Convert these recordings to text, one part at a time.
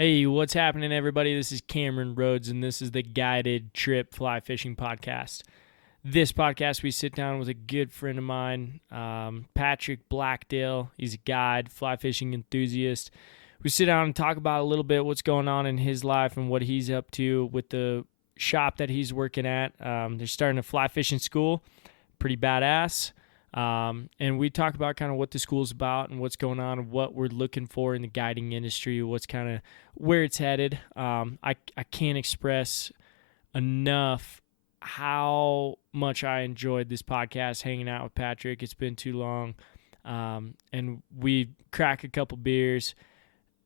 Hey, what's happening, everybody? This is Cameron Rhodes, and this is the Guided Trip Fly Fishing Podcast. This podcast, we sit down with a good friend of mine, Patrick Blackdale. He's a guide, fly fishing enthusiast. We sit down and talk about a little bit what's going on in his life and what he's up to with the shop that he's working at. They're starting a fly fishing school, pretty badass. And we talk about kind of what the school's about and what's going on and what we're looking for in the guiding industry, what's kind of where it's headed. I can't express enough how much I enjoyed this podcast, hanging out with Patrick. It's been too long. And we crack a couple beers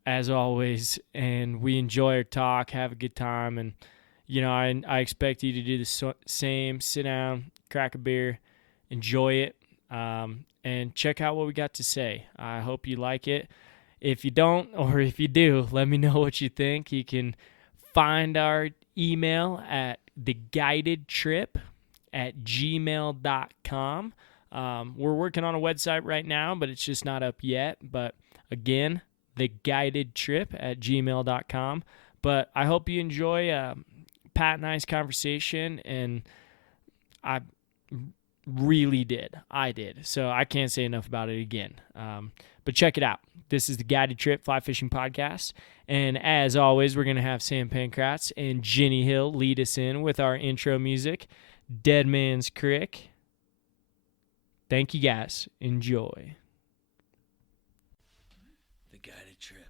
as always, and we enjoy our talk, have a good time. And, you know, I expect you to do the same, sit down, crack a beer, enjoy it. And check out what we got to say. I hope you like it. If you don't, or if you do, let me know what you think. You can find our email at theguidedtrip@gmail.com. We're working on a website right now, but it's just not up yet. But again, theguidedtrip@gmail.com. But I hope you enjoy Pat and I's conversation, and I really did. I did. So I can't say enough about it again. But check it out. This is the Guided Trip Fly Fishing Podcast. And as always, we're going to have Sam Pankratz and Jenny Hill lead us in with our intro music, Dead Man's Crick. Thank you, guys. Enjoy. The Guided Trip.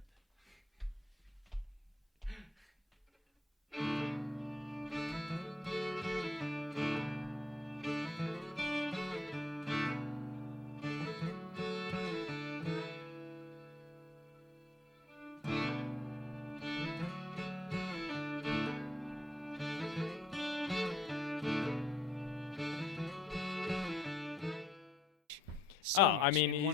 So I mean,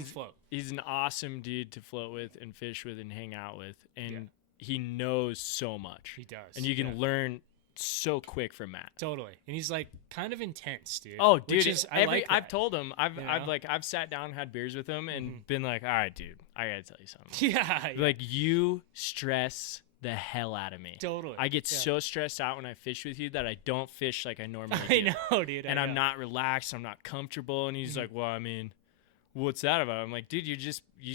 he's an awesome dude to float with and fish with and hang out with. And he knows so much. He does. And you can learn so quick from Matt. Totally. And he's like kind of intense, dude. Oh, dude, I've told him, I've sat down, had beers with him, and been like, all right, dude, I gotta tell you something. Yeah. Like, you stress the hell out of me. Totally. I get so stressed out when I fish with you that I don't fish like I normally do. I know, dude. And I'm not relaxed. I'm not comfortable. And he's like, well, I mean, what's that about? I'm like, dude, you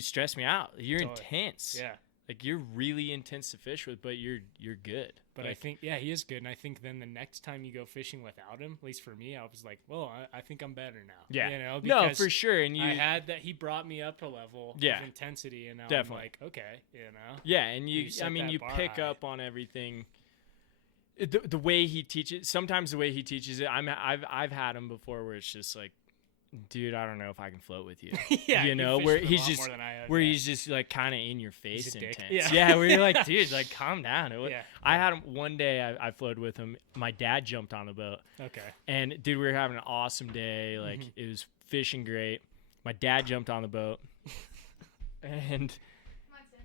stress me out. You're intense. Yeah. Like, you're really intense to fish with, but you're good. But like, I think, he is good. And I think then the next time you go fishing without him, at least for me, I was like, well, I think I'm better now. Yeah. You know, no, for sure. And I had that. He brought me up a level of intensity, and now I'm like, okay, you know. Yeah, and you pick up on everything. The way he teaches, sometimes the way he teaches it, I've had him before where it's just like, dude, I don't know if I can float with you. Yeah, you know, where he's just he's just like kind of in your face intense. Yeah, where you're like, dude, like, calm down. I had him one day. I floated with him. My dad jumped on the boat. Okay. And dude, we were having an awesome day. Like, it was fishing great. My dad jumped on the boat, and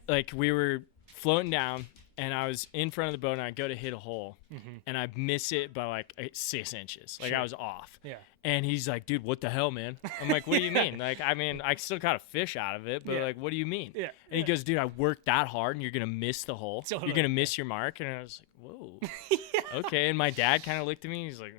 like, we were floating down. And I was in front of the boat, and I go to hit a hole, and I miss it by like 6 inches. Like, I was off. Yeah. And he's like, dude, what the hell, man? I'm like, what do you mean? Like, I mean, I still got a fish out of it, but like, what do you mean? Yeah. And he goes, dude, I worked that hard, and you're going to miss the hole. Totally. You're going to miss your mark. And I was like, whoa. Okay. And my dad kind of looked at me. He's like,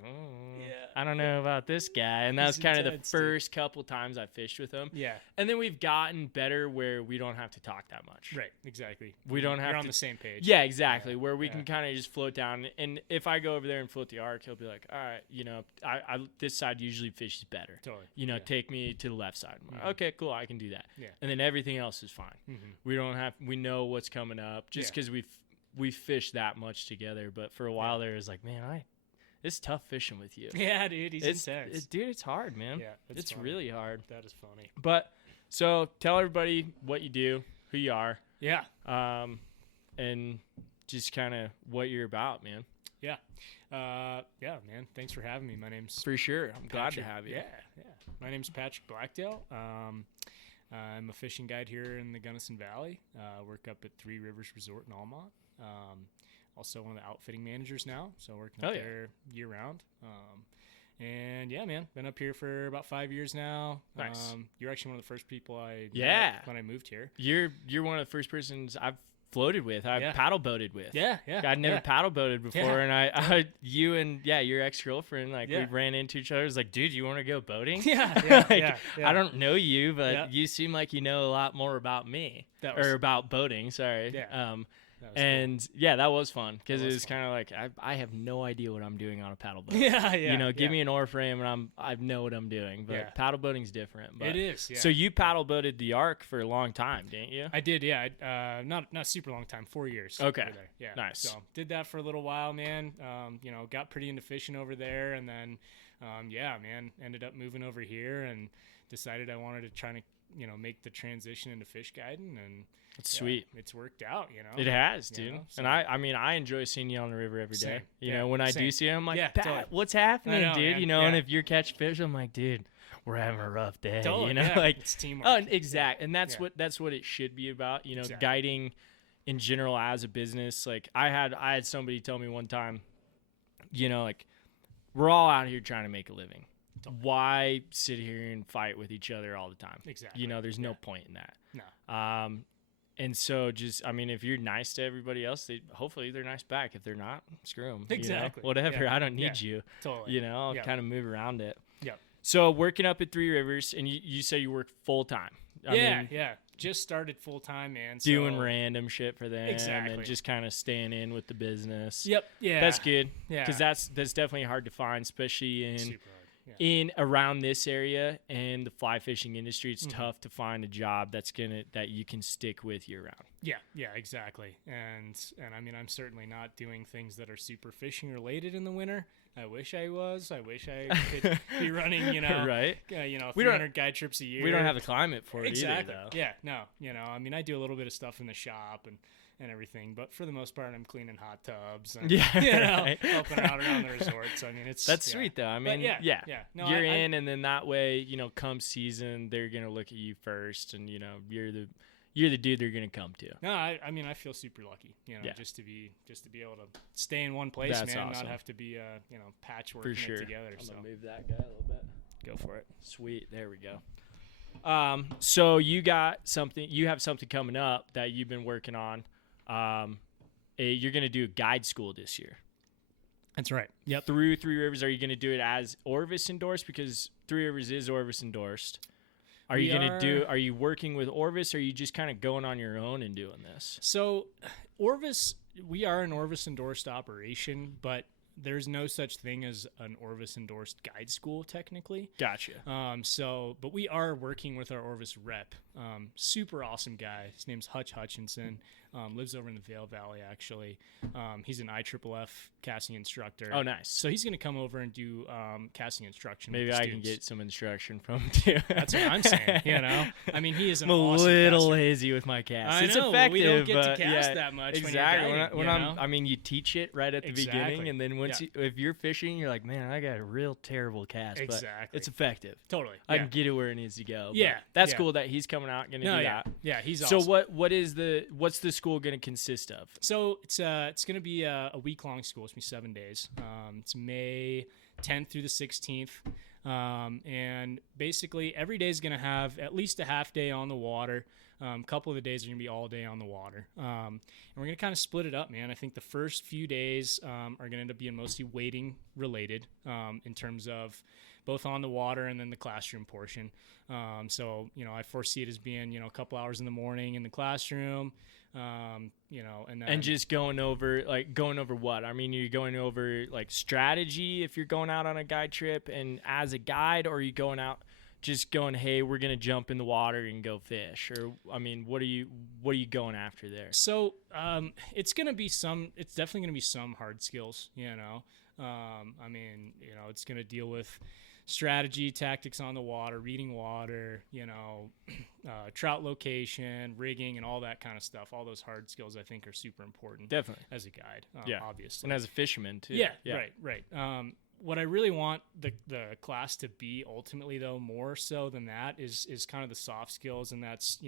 I don't know about this guy. And that was kind of the first couple times I fished with him. Yeah. And then we've gotten better where we don't have to talk that much. Right. Exactly. You're on the same page. Yeah, exactly. Where we can kind of just float down. And if I go over there and float the arc, he'll be like, all right, you know, I this side usually fishes better. Totally. You know, take me to the left side. Like, okay, cool, I can do that. Yeah. And then everything else is fine. We know what's coming up just because we fish that much together. But for a while there, it was like, man, it's tough fishing with you. Yeah, dude, he's intense. Dude, it's hard, man. Yeah, it's really hard. That is funny. But so tell everybody what you do, who you are. Yeah. And just kind of what you're about, man. Yeah. Man. Thanks for having me. My name's For sure. I'm glad to have you. Yeah. My name's Patrick Blackdale. I'm a fishing guide here in the Gunnison Valley. Work up at Three Rivers Resort in Almont. Also one of the outfitting managers now, so working up there year round. And yeah, man, been up here for about 5 years now. Nice. You're actually one of the first people I met when I moved here. You're one of the first persons I've floated with. I paddle boated with. Yeah. I'd never paddle boated before, Yeah. and you and your ex-girlfriend, like we ran into each other. It was like, dude, you want to go boating? Yeah. I don't know you, but you seem like you know a lot more about me or about boating. Sorry. Yeah. And cool. That was fun because it was kind of like I have no idea what I'm doing on a paddle boat. Give me an oar frame and I know what I'm doing. But paddle boating's different. But, it is. Yeah. So you paddle boated the Arc for a long time, didn't you? I did. Yeah. Not super long time. 4 years. Okay. Over there. Yeah. Nice. So did that for a little while, man. Got pretty into fishing over there, and then, ended up moving over here and decided I wanted to try to make the transition into fish guiding and. That's sweet. It's worked out, It has, dude. So. And I enjoy seeing you on the river every day. Same. When I do see you, I'm like, Pat, totally. What's happening, dude? Man. And if you're catching fish, I'm like, dude, we're having a rough day. Totally. Like it's teamwork. Oh, exactly. And that's what it should be about. Exactly. Guiding in general as a business. Like I had somebody tell me one time, like we're all out here trying to make a living. Why sit here and fight with each other all the time? Exactly. There's no point in that. No. And so if you're nice to everybody else, hopefully they're nice back. If they're not, screw them. Exactly. Whatever. I don't need you. Totally. I'll kind of move around it. Yep. So working up at Three Rivers, and you say you work full time. I mean, just started full time, man. Doing random shit for them. Exactly. And just kind of staying in with the business. Yep. Yeah. That's good. Yeah. Because that's definitely hard to find, especially in. Super hard. Yeah. In around this area and the fly fishing industry, it's tough to find a job that you can stick with year round. Yeah, exactly. And I mean, I'm certainly not doing things that are super fishing related in the winter. I wish I was. I wish I could be running, right? 300 guide trips a year. We don't have the climate for it either, though. Yeah, no. I mean, I do a little bit of stuff in the shop and everything, but for the most part, I'm cleaning hot tubs and helping out around the resorts. I mean, that's sweet though. I mean, No, you're in, and then that way, come season, they're gonna look at you first, and you're the dude they're gonna come to. No, I mean, I feel super lucky, just to be able to stay in one place, that's man, awesome. not have to be patchworking for sure. it together. I'm so gonna move that guy a little bit. Go for it. Sweet, there we go. So you have something coming up that you've been working on. You're going to do a guide school this year. That's right. Yep. Through Three Rivers, are you going to do it as Orvis endorsed? Because Three Rivers is Orvis endorsed. Are you working with Orvis, or are you just kind of going on your own and doing this? So Orvis, we are an Orvis endorsed operation, but there's no such thing as an Orvis endorsed guide school technically. Gotcha. But we are working with our Orvis rep. Super awesome guy. His name's Hutch Hutchinson. Lives over in the Vail Valley, actually. He's an IFFF casting instructor. Oh, nice. So he's going to come over and do casting instruction. Maybe with the I students. can get some instruction from him too. That's what I'm saying. I mean, he is an I'm awesome a little caster. lazy with my cast. I It's know. effective. We don't get to but cast that much. Exactly. When you're guiding, you teach it right at the beginning, and then if you're fishing, you're like, man, I got a real terrible cast. Exactly. But it's effective. Totally. I can get it where it needs to go. Yeah. That's cool that he's coming out and going to do that. Yeah, he's so awesome. what's the school going to consist of? So it's going to be a week-long school. It's going to be 7 days. It's May 10th through the 16th. And basically every day is going to have at least a half day on the water. A couple of the days are going to be all day on the water. And we're going to kind of split it up, man. I think the first few days are going to end up being mostly wading related in terms of both on the water and then the classroom portion. So, I foresee it as being, a couple hours in the morning in the classroom, and then. And just going over what? I mean, you're going over like strategy if you're going out on a guide trip and as a guide, or are you going out just going, hey, we're going to jump in the water and go fish? Or, I mean, what are you going after there? So, it's definitely going to be some hard skills, I mean, it's going to deal with strategy, tactics on the water, reading water, trout location, rigging, and all that kind of stuff. All those hard skills I think are super important. Definitely. As a guide, obviously. And as a fisherman too. Yeah. Right. What I really want the class to be ultimately, though, more so than that is kind of the soft skills, and that's,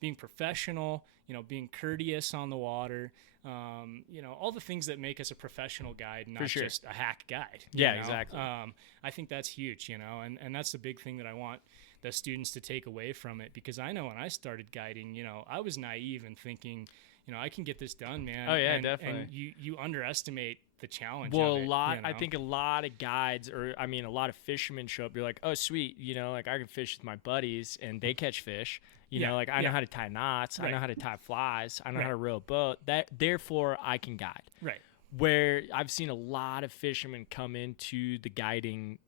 being professional, being courteous on the water, all the things that make us a professional guide, not just a hack guide. Yeah, exactly. I think that's huge, and that's the big thing that I want the students to take away from it, because I know when I started guiding, I was naive and thinking, I can get this done, man. Oh yeah, and, definitely. And you underestimate the challenge. Well, of it, I think a lot of guides, or I mean, a lot of fishermen show up. You're like, oh, sweet, like I can fish with my buddies, and they catch fish. Like I know how to tie knots, I know how to tie flies, I know how to row a boat. Therefore, I can guide. Right. Where I've seen a lot of fishermen come into the guiding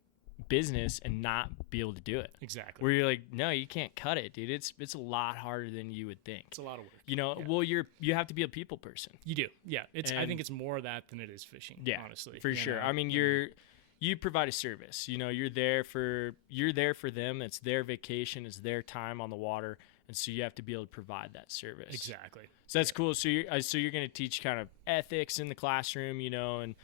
business and not be able to do it. Exactly. Where you're like, no, you can't cut it, dude. It's a lot harder than you would think. It's a lot of work. Well, you have to be a people person. You do. Yeah. I think it's more of that than it is fishing. Yeah, honestly. For sure. I mean, you provide a service. You're there for them. It's their vacation. It's their time on the water, and so you have to be able to provide that service. Exactly. So that's cool. So you're going to teach kind of ethics in the classroom, and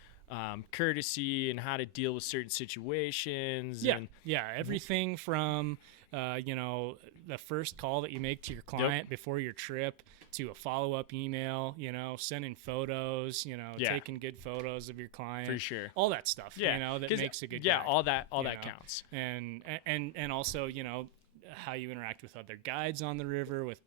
courtesy and how to deal with certain situations. Everything from the first call that you make to your client before your trip, to a follow-up email, sending photos, taking good photos of your client. For sure. All that stuff, that makes a good guide. All that counts. And also, how you interact with other guides on the river, with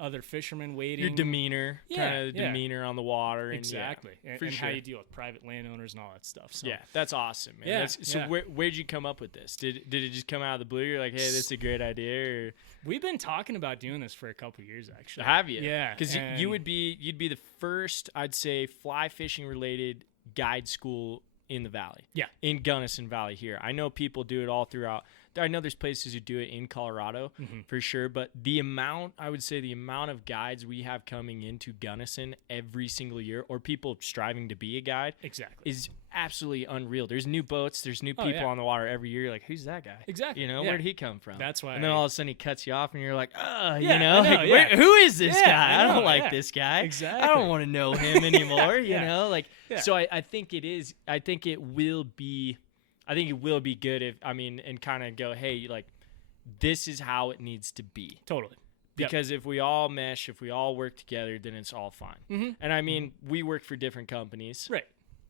other fishermen waiting. Your demeanor, demeanor on the water. Exactly. And how you deal with private landowners and all that stuff. So. Yeah, that's awesome, man. Yeah, so where'd you come up with this? Did it just come out of the blue? You're like, hey, this is a great idea? Or? We've been talking about doing this for a couple of years, actually. Have you? Yeah. Because you'd be the first, I'd say, fly fishing related guide school in the valley. Yeah. In Gunnison Valley here. I know people do it all throughout. I know there's places who do it in Colorado for sure, but the amount of guides we have coming into Gunnison every single year, or people striving to be a guide, is absolutely unreal. There's new boats, there's new people on the water every year. You're like, who's that guy? Exactly. Where'd he come from? That's why. And then all of a sudden he cuts you off, and you're like, who is this guy? I don't like this guy. Exactly. I don't want to know him anymore. So I think it is. I think it will be good and kind of go, hey, like, this is how it needs to be. Totally. Because if we all mesh, if we all work together, then it's all fine. And we work for different companies. Right.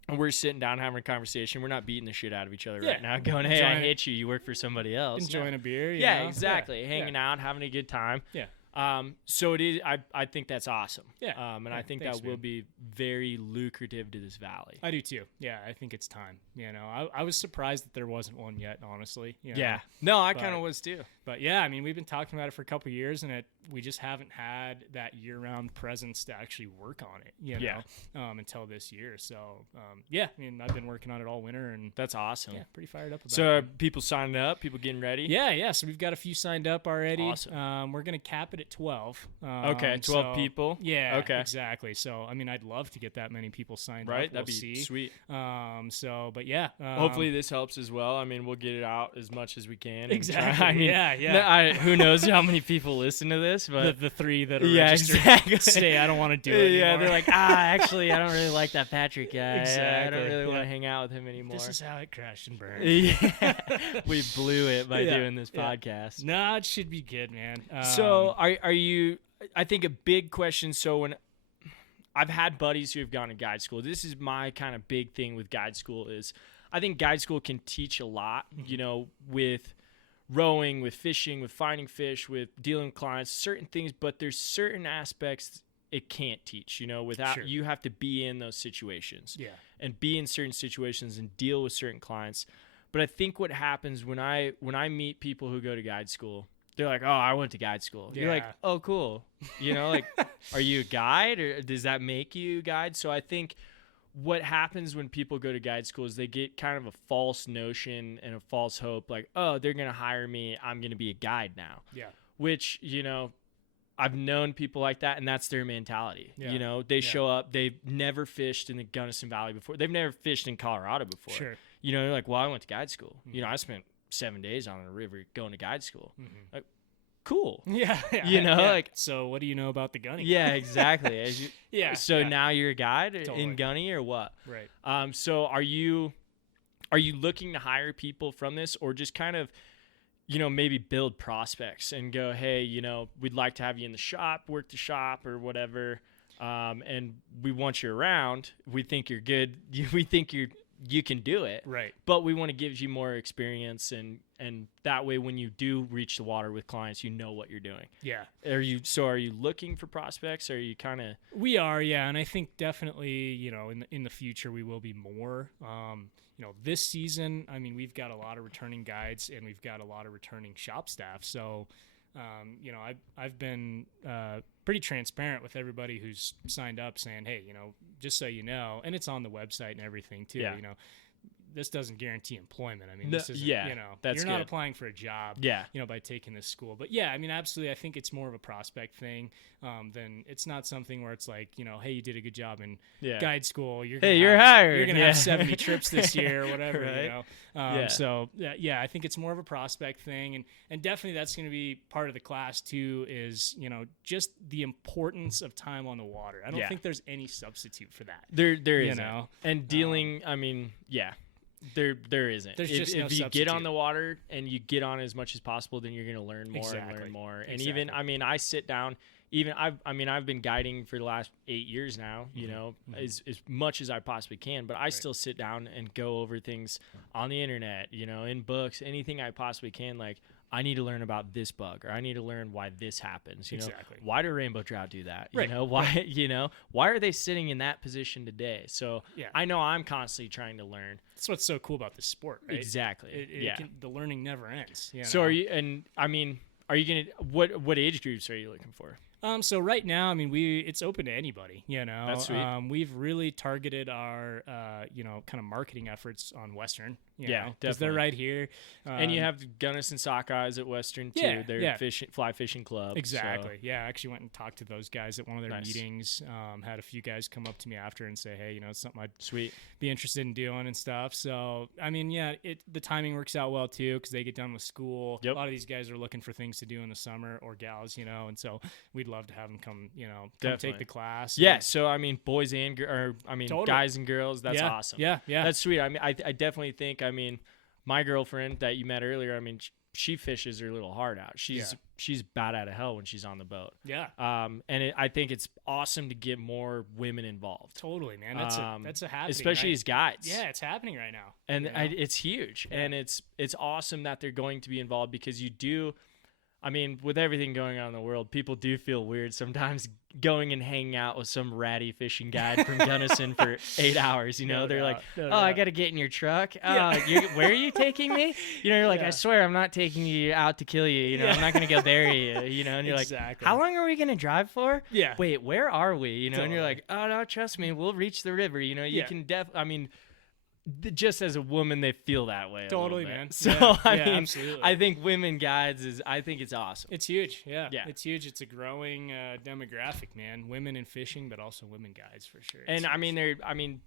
And we're sitting down having a conversation. We're not beating the shit out of each other right now, going, hey, I hate you. You work for somebody else. Enjoying a beer. Exactly. Hanging out, having a good time. Yeah. So it is. I think that's awesome. Yeah. And I think that will be very lucrative to this valley. I do too. Yeah, I think it's time. I was surprised that there wasn't one yet, honestly. No, I kind of was too. But yeah, I mean, we've been talking about it for a couple of years, and we just haven't had that year-round presence to actually work on it. Until this year. So I've been working on it all winter, and that's awesome. Yeah, pretty fired up about it. So are people signing up? People getting ready? Yeah. So we've got a few signed up already. Awesome. We're gonna cap it at 12. 12 people. Yeah. Okay. Exactly. So I mean, I'd love to get that many people signed up. Right. That'd be sweet. But yeah. Hopefully this helps as well. I mean, we'll get it out as much as we can. Exactly. I mean, who knows how many people listen to this, but the three that are registered say I don't want to do it anymore. They're like, actually, I don't really like that Patrick guy. Exactly. I don't really want to hang out with him anymore. This is how it crashed and burned. We blew it by doing this podcast. No, it should be good, man. So are you? I think a big question. So when I've had buddies who have gone to guide school, this is my kind of big thing with guide school is I think guide school can teach a lot. With rowing, with fishing, with finding fish, with dealing with clients, certain things, but there's certain aspects it can't teach, without you have to be in those situations and be in certain situations and deal with certain clients. But I think what happens when I meet people who go to guide school, they're like, oh, I went to guide school. You're like, oh, cool. Are you a guide, or does that make you a guide? So I think what happens when people go to guide school is they get kind of a false notion and a false hope, like, oh, they're going to hire me, I'm going to be a guide now. Yeah. Which, I've known people like that, and that's their mentality. Yeah. They show up, they've never fished in the Gunnison Valley before. They've never fished in Colorado before. Sure. They're like, well, I went to guide school. I spent 7 days on a river going to guide school. Like, cool. Yeah. So what do you know about the gunny? Yeah, exactly. So now you're a guide in gunny or what? Right. So are you looking to hire people from this, or just kind of, maybe build prospects and go, hey, we'd like to have you in the shop, work the shop or whatever. And we want you around. We think you're good. We think you're you can do it. Right. But we want to give you more experience, and that way when you do reach the water with clients, you know what you're doing. Yeah. Are you looking for prospects? Or are you kind of? We are, yeah, and I think definitely, you know, in the future we will be more. You know, this season, I mean, we've got a lot of returning guides and we've got a lot of returning shop staff. So, you know, I've been pretty transparent with everybody who's signed up, saying, hey, you know, just so you know, and it's on the website and everything too. Yeah. You know, this doesn't guarantee employment. I mean, No, this isn't, yeah, you know, that's you're not good. applying for a job, Yeah. you know, by taking this school. But yeah, I mean, absolutely. I think it's more of a prospect thing. Then it's not something where it's like, you know, hey, you did a good job in guide school. You're hired. You're gonna have 70 trips this year or whatever, Right? you know. So yeah, I think it's more of a prospect thing, and definitely that's going to be part of the class too. Is, you know, just the importance of time on the water. I don't think there's any substitute for that. There you isn't. know? And dealing, I mean, yeah. There isn't. There's if just no you get substitute. on the water and you get on as much as possible, then you're going to learn more and learn more. And even, I mean, I sit down. Even I've been guiding for the last 8 years now. You know, as much as I possibly can. But I still sit down and go over things on the internet. You know, in books, anything I possibly can. Like, I need to learn about this bug, or I need to learn why this happens. You know, why do rainbow trout do that? Right. You know, why? You know, why are they sitting in that position today? So I know I'm constantly trying to learn. That's what's so cool about this sport, right? Exactly. The learning never ends. You know? So are you? And I mean, are you gonna? What age groups are you looking for? So right now, I mean, it's open to anybody, you know. That's sweet. We've really targeted our, you know, kind of marketing efforts on Western. You know, because they're right here. And you have Gunnison Sockeyes at Western too. Yeah, They're fly fishing club. Exactly. So. Yeah, I actually went and talked to those guys at one of their meetings. Had a few guys come up to me after and say, hey, you know, it's something I'd be interested in doing and stuff. So, I mean, yeah, the timing works out well too, because they get done with school. Yep. A lot of these guys are looking for things to do in the summer, or gals, you know, and so we'd love to have them come, you know, take the class. Yeah. So, I mean, boys and guys and girls, that's awesome. Yeah. That's sweet. I mean, I definitely think, I mean, my girlfriend that you met earlier, I mean, she fishes her little heart out. She's bat out of hell when she's on the boat. Yeah. And I think it's awesome to get more women involved. Totally, man. That's a happening, especially as guides. Yeah, it's happening right now. And it's huge, and it's awesome that they're going to be involved, because you do. I mean, with everything going on in the world, people do feel weird sometimes going and hanging out with some ratty fishing guide from Gunnison for 8 hours. You know, they're like, I got to get in your truck. Where are you taking me? You know, you're like, I swear I'm not taking you out to kill you. You know, I'm not going to go bury you. You know, and you're like, how long are we going to drive for? Yeah. Wait, where are we? You know, and you're like, oh, no, trust me, we'll reach the river. You know, you can I mean, just as a woman, they feel that way. Totally, man. So I mean, absolutely. I think women guides I think it's awesome. It's huge. Yeah. It's huge. It's a growing demographic, man. Women in fishing, but also women guides for sure. And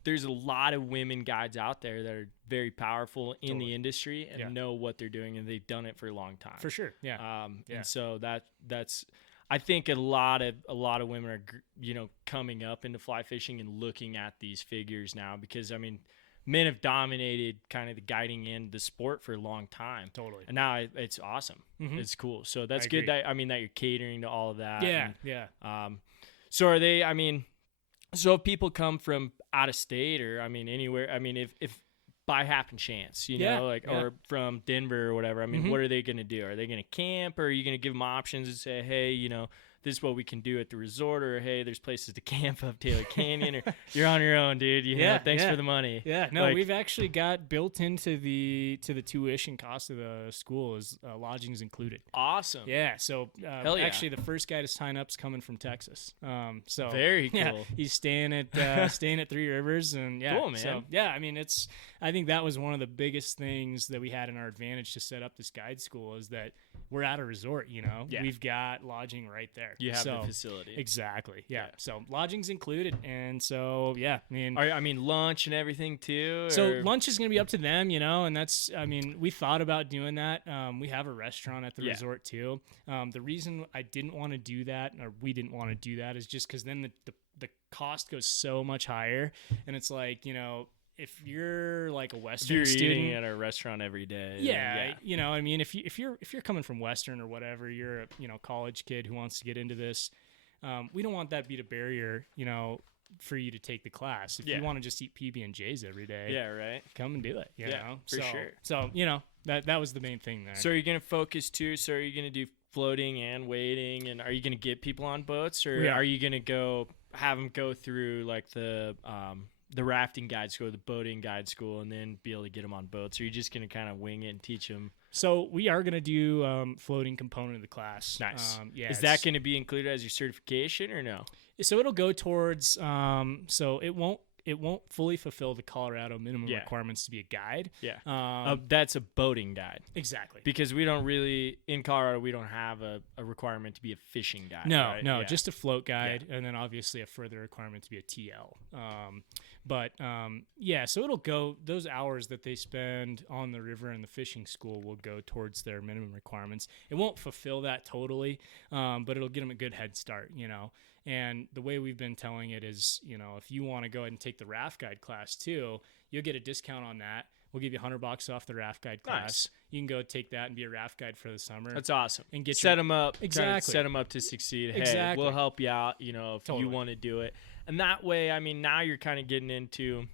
there's a lot of women guides out there that are very powerful in the industry and know what they're doing, and they've done it for a long time. For sure. Yeah. And so that's. I think a lot of women are, you know, coming up into fly fishing and looking at these figures now, because I mean, men have dominated kind of the guiding in the sport for a long time. Totally. And now it's awesome. Mm-hmm. It's cool. So that's good that you're catering to all of that. Yeah. So are they, I mean, so if people come from out of state, or I mean anywhere, I mean if by happen chance, you know, or from Denver or whatever, I mean, what are they going to do? Are they going to camp, or are you going to give them options and say, hey, you know, this is what we can do at the resort, or hey, there's places to camp up Taylor Canyon, or you're on your own, dude. You know, thanks for the money. Yeah, no, we've actually got built into the tuition cost of the school is lodgings included. Awesome. Yeah, so actually the first guy to sign up is coming from Texas. So very cool. Yeah, he's staying at Three Rivers, and cool, man. So I mean, I think that was one of the biggest things that we had in our advantage to set up this guide school, is that we're at a resort. You know, we've got lodging right there. You have the facility. Exactly. Yeah. So lodging's included. And so, I mean, lunch and everything too? So lunch is going to be up to them, you know, and that's, I mean, we thought about doing that. We have a restaurant at the resort too. The reason I didn't want to do that, or we didn't want to do that, is just because then the cost goes so much higher. And it's like, you know, if you're like a Western student, eating at a restaurant every day, you know, I mean, if you're coming from Western or whatever, you're a college kid who wants to get into this. We don't want that to be a barrier, you know, for you to take the class. If Yeah. you want to just eat PB&Js every day, Yeah, right. come and do it. You know, for sure. So that was the main thing there. So are you gonna focus too? So are you gonna do floating and wading, and are you gonna get people on boats, or Yeah. are you gonna have them go through like the rafting guide school, the boating guide school, and then be able to get them on boats? Or are you just gonna kind of wing it and teach them? So we are going to do floating component of the class. Nice. Yeah. Is that going to be included as your certification or no? So it'll go towards. So it won't fully fulfill the Colorado minimum requirements to be a guide. Yeah. That's a boating guide. Exactly. Because we don't really, in Colorado, we don't have a requirement to be a fishing guide. No, right? no, Yeah. just a float guide, and then obviously a further requirement to be a TL. So it'll go, those hours that they spend on the river and the fishing school will go towards their minimum requirements. It won't fulfill that totally, but it'll get them a good head start, you know. And the way we've been telling it is, you know, if you want to go ahead and take the raft guide class too, you'll get a discount on that. We'll give you $100 off the raft guide class. Nice. You can go take that and be a raft guide for the summer. That's awesome. And get set them up. Exactly. Set them up to succeed. Hey, Exactly. we'll help you out, you know, if you want to do it. And that way, I mean, now you're kind of getting into,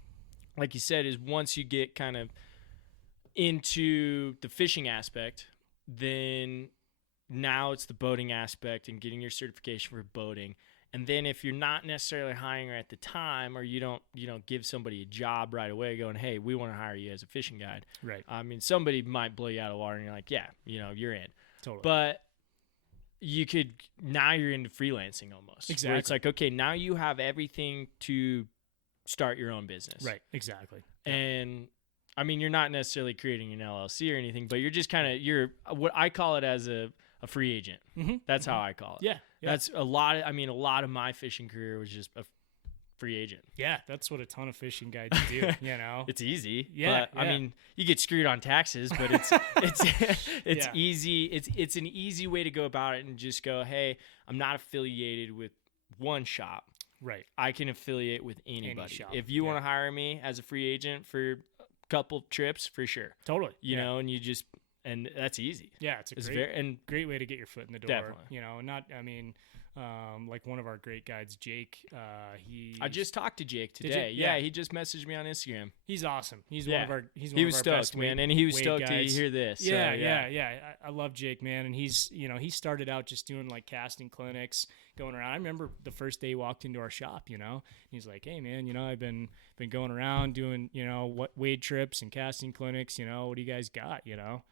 like you said, is once you get kind of into the fishing aspect, then now it's the boating aspect and getting your certification for boating. And then if you're not necessarily hiring at the time, or you don't give somebody a job right away going, hey, we want to hire you as a fishing guide. Right. I mean, somebody might blow you out of the water and you're like, yeah, you know, you're in. Totally. But you could, now you're into freelancing almost. Exactly. Where it's like, okay, now you have everything to start your own business. Right. Exactly. And I mean, you're not necessarily creating an LLC or anything, but you're just kind of, you're what I call it as a free agent. Mm-hmm. That's how I call it. Yeah. That's a lot of my fishing career was just a free agent. Yeah, that's what a ton of fishing guides do, you know. It's easy. Yeah, But, I mean, you get screwed on taxes, but it's Yeah. easy. It's an easy way to go about it and just go, hey, I'm not affiliated with one shop. Right. I can affiliate with anybody. shop. If you want to hire me as a free agent for a couple trips, for sure. Totally. You know, and you just, and that's easy. Yeah, it's a great way to get your foot in the door. Definitely. You know, like one of our great guides, Jake, I just talked to Jake today. Yeah. He just messaged me on Instagram. He's awesome. He's Yeah. one of our He was stoked, best man, wade- and he was wade stoked to guides. hear this. Yeah, so, yeah. I love Jake, man, and he's, you know, he started out just doing like casting clinics, going around. I remember the first day he walked into our shop, you know, and he's like, "Hey, man, you know, I've been going around doing, you know, what wade trips and casting clinics. You know, what do you guys got? You know?"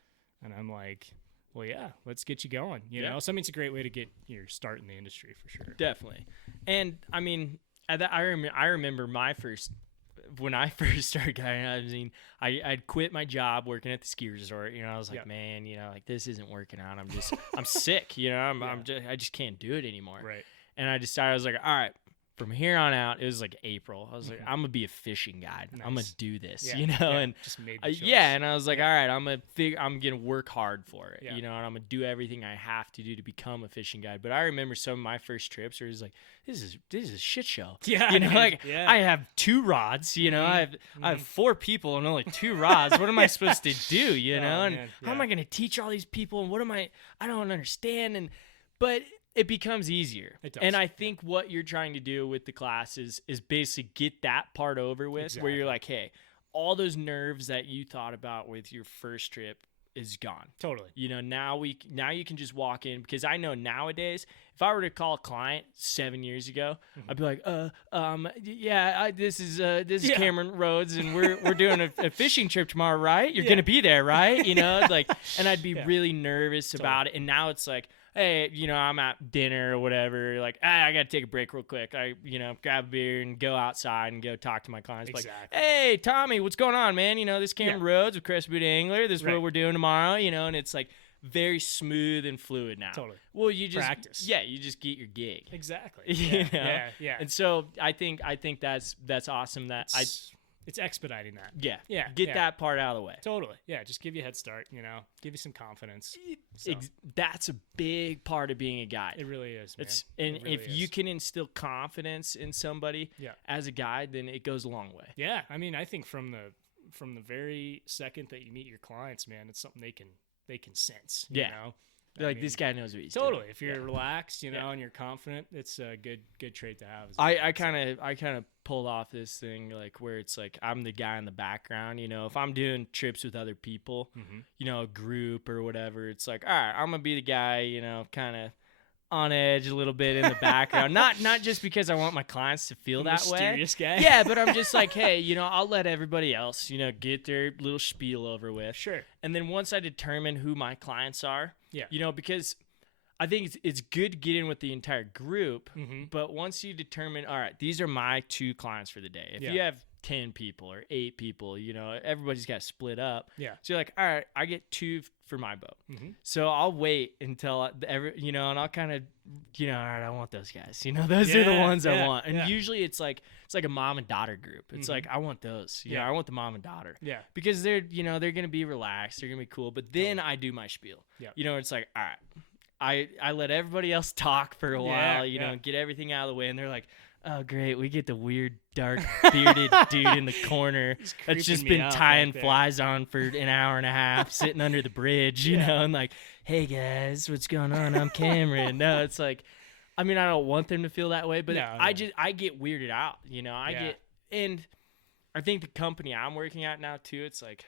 And I'm like, well, yeah, let's get you going, you know? So, I mean, it's a great way to get your start in the industry for sure. Definitely. And, I mean, I remember when I first started guiding, I mean, I'd quit my job working at the ski resort. You know, I was like, man, you know, like this isn't working out. I'm sick, you know, I just can't do it anymore. Right. And I decided, I was like, all right, from here on out, it was like April. I was like, I'm gonna be a fishing guide. Nice. I'm gonna do this, Yeah, you know. yeah, And just made the choice. and I was like, all right, I'm gonna work hard for it, Yeah. you know, and I'm gonna do everything I have to do to become a fishing guide. But I remember some of my first trips where it was like, this is a shit show. Yeah, you know, like yeah. I have 2 rods, you know, I have 4 people and only 2 rods. What am I supposed to do, you know? And man, how am I gonna teach all these people? And I don't understand. But it becomes easier. It does. And I think what you're trying to do with the classes is basically get that part over with, where you're like, hey, all those nerves that you thought about with your first trip is gone. Totally. You know, now you can just walk in, because I know nowadays, if I were to call a client 7 years ago, I'd be like, this is Cameron Rhodes, and we're doing a fishing trip tomorrow, right? You're gonna be there, right? You know, like, and I'd be really nervous about it. And now it's like, hey, you know, I'm at dinner or whatever, like, I got to take a break real quick. I, you know, grab a beer and go outside and go talk to my clients. Exactly. Like, hey, Tommy, what's going on, man? You know, this Cameron Rhodes with Crest Boot Angler. This is what we're doing tomorrow, you know, and it's like very smooth and fluid now. Totally. Well, you just practice. Yeah, you just get your gig. Exactly. You know? Yeah. And so I think that's awesome that it's expediting that. Get that part out of the way. Totally. Yeah, just give you a head start, you know, give you some confidence. That's a big part of being a guide. It really is, man. And if you can instill confidence in somebody as a guide, then it goes a long way. Yeah, I mean, I think from the very second that you meet your clients, man, it's something they can sense. You know? They're like, this guy knows what he's totally. doing. If you're relaxed, you know, and you're confident, it's a good trait to have. I kind of pulled off this thing like where it's like I'm the guy in the background. You know, if I'm doing trips with other people, you know, a group or whatever, it's like, all right, I'm gonna be the guy, you know, kind of on edge a little bit in the background. not just because I want my clients to feel that mysterious way. Guy. Yeah, but I'm just like, hey, you know, I'll let everybody else, you know, get their little spiel over with. Sure. And then once I determine who my clients are, you know, because I think it's good to get in with the entire group, but once you determine, all right, these are my 2 clients for the day. If you have 10 people or 8 people, you know, everybody's got to split up. Yeah. So you're like, all right, I get 2 for my boat. So I'll wait until you know, and I'll kind of, you know, all right, I want those guys. You know, those are the ones I want. And usually it's like a mom and daughter group. It's like, I want those. You know, I want the mom and daughter. Yeah. Because they're, you know, they're going to be relaxed. They're going to be cool. But then I do my spiel. Yeah. You know, it's like, all right, I let everybody else talk for a while, you know, get everything out of the way. And they're like, oh, great. We get the weird, dark, bearded dude in the corner that's just been tying flies on for an hour and a half, sitting under the bridge, you know, and like, hey, guys, what's going on? I'm Cameron. No, it's like, I mean, I don't want them to feel that way, but I get weirded out, you know. And I think the company I'm working at now, too, it's like,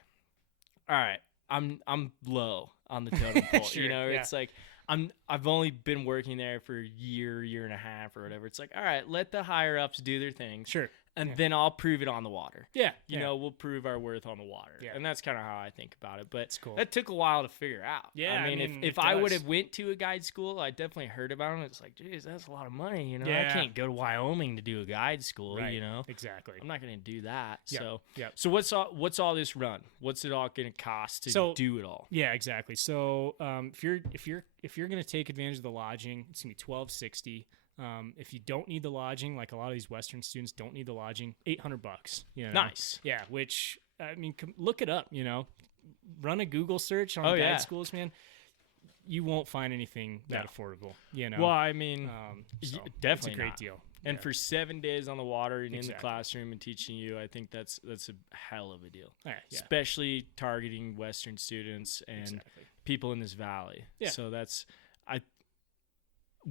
all right, I'm low on the totem pole, you know, it's like, I've only been working there for a year and a half or whatever. It's like, all right, let the higher ups do their thing. Sure. And then I'll prove it on the water. Yeah. You know, we'll prove our worth on the water. Yeah. And that's kind of how I think about it. But it's cool. That took a while to figure out. Yeah. I mean if I would have went to a guide school, I definitely heard about it. It's like, geez, that's a lot of money. You know, I can't go to Wyoming to do a guide school, you know. Exactly. I'm not going to do that. So, So what's all this run? What's it all going to cost to do it all? Yeah, exactly. So if you're going to take advantage of the lodging, it's going to be $1,260. If you don't need the lodging, like a lot of these Western students don't need the lodging, $800. You know? Nice. Yeah, which, I mean, look it up, you know. Run a Google search on guide schools, man. You won't find anything that affordable, you know. Well, I mean, definitely it's a great deal. And for 7 days on the water and in the classroom and teaching you, I think that's a hell of a deal. Yeah. Especially targeting Western students and people in this valley. Yeah. So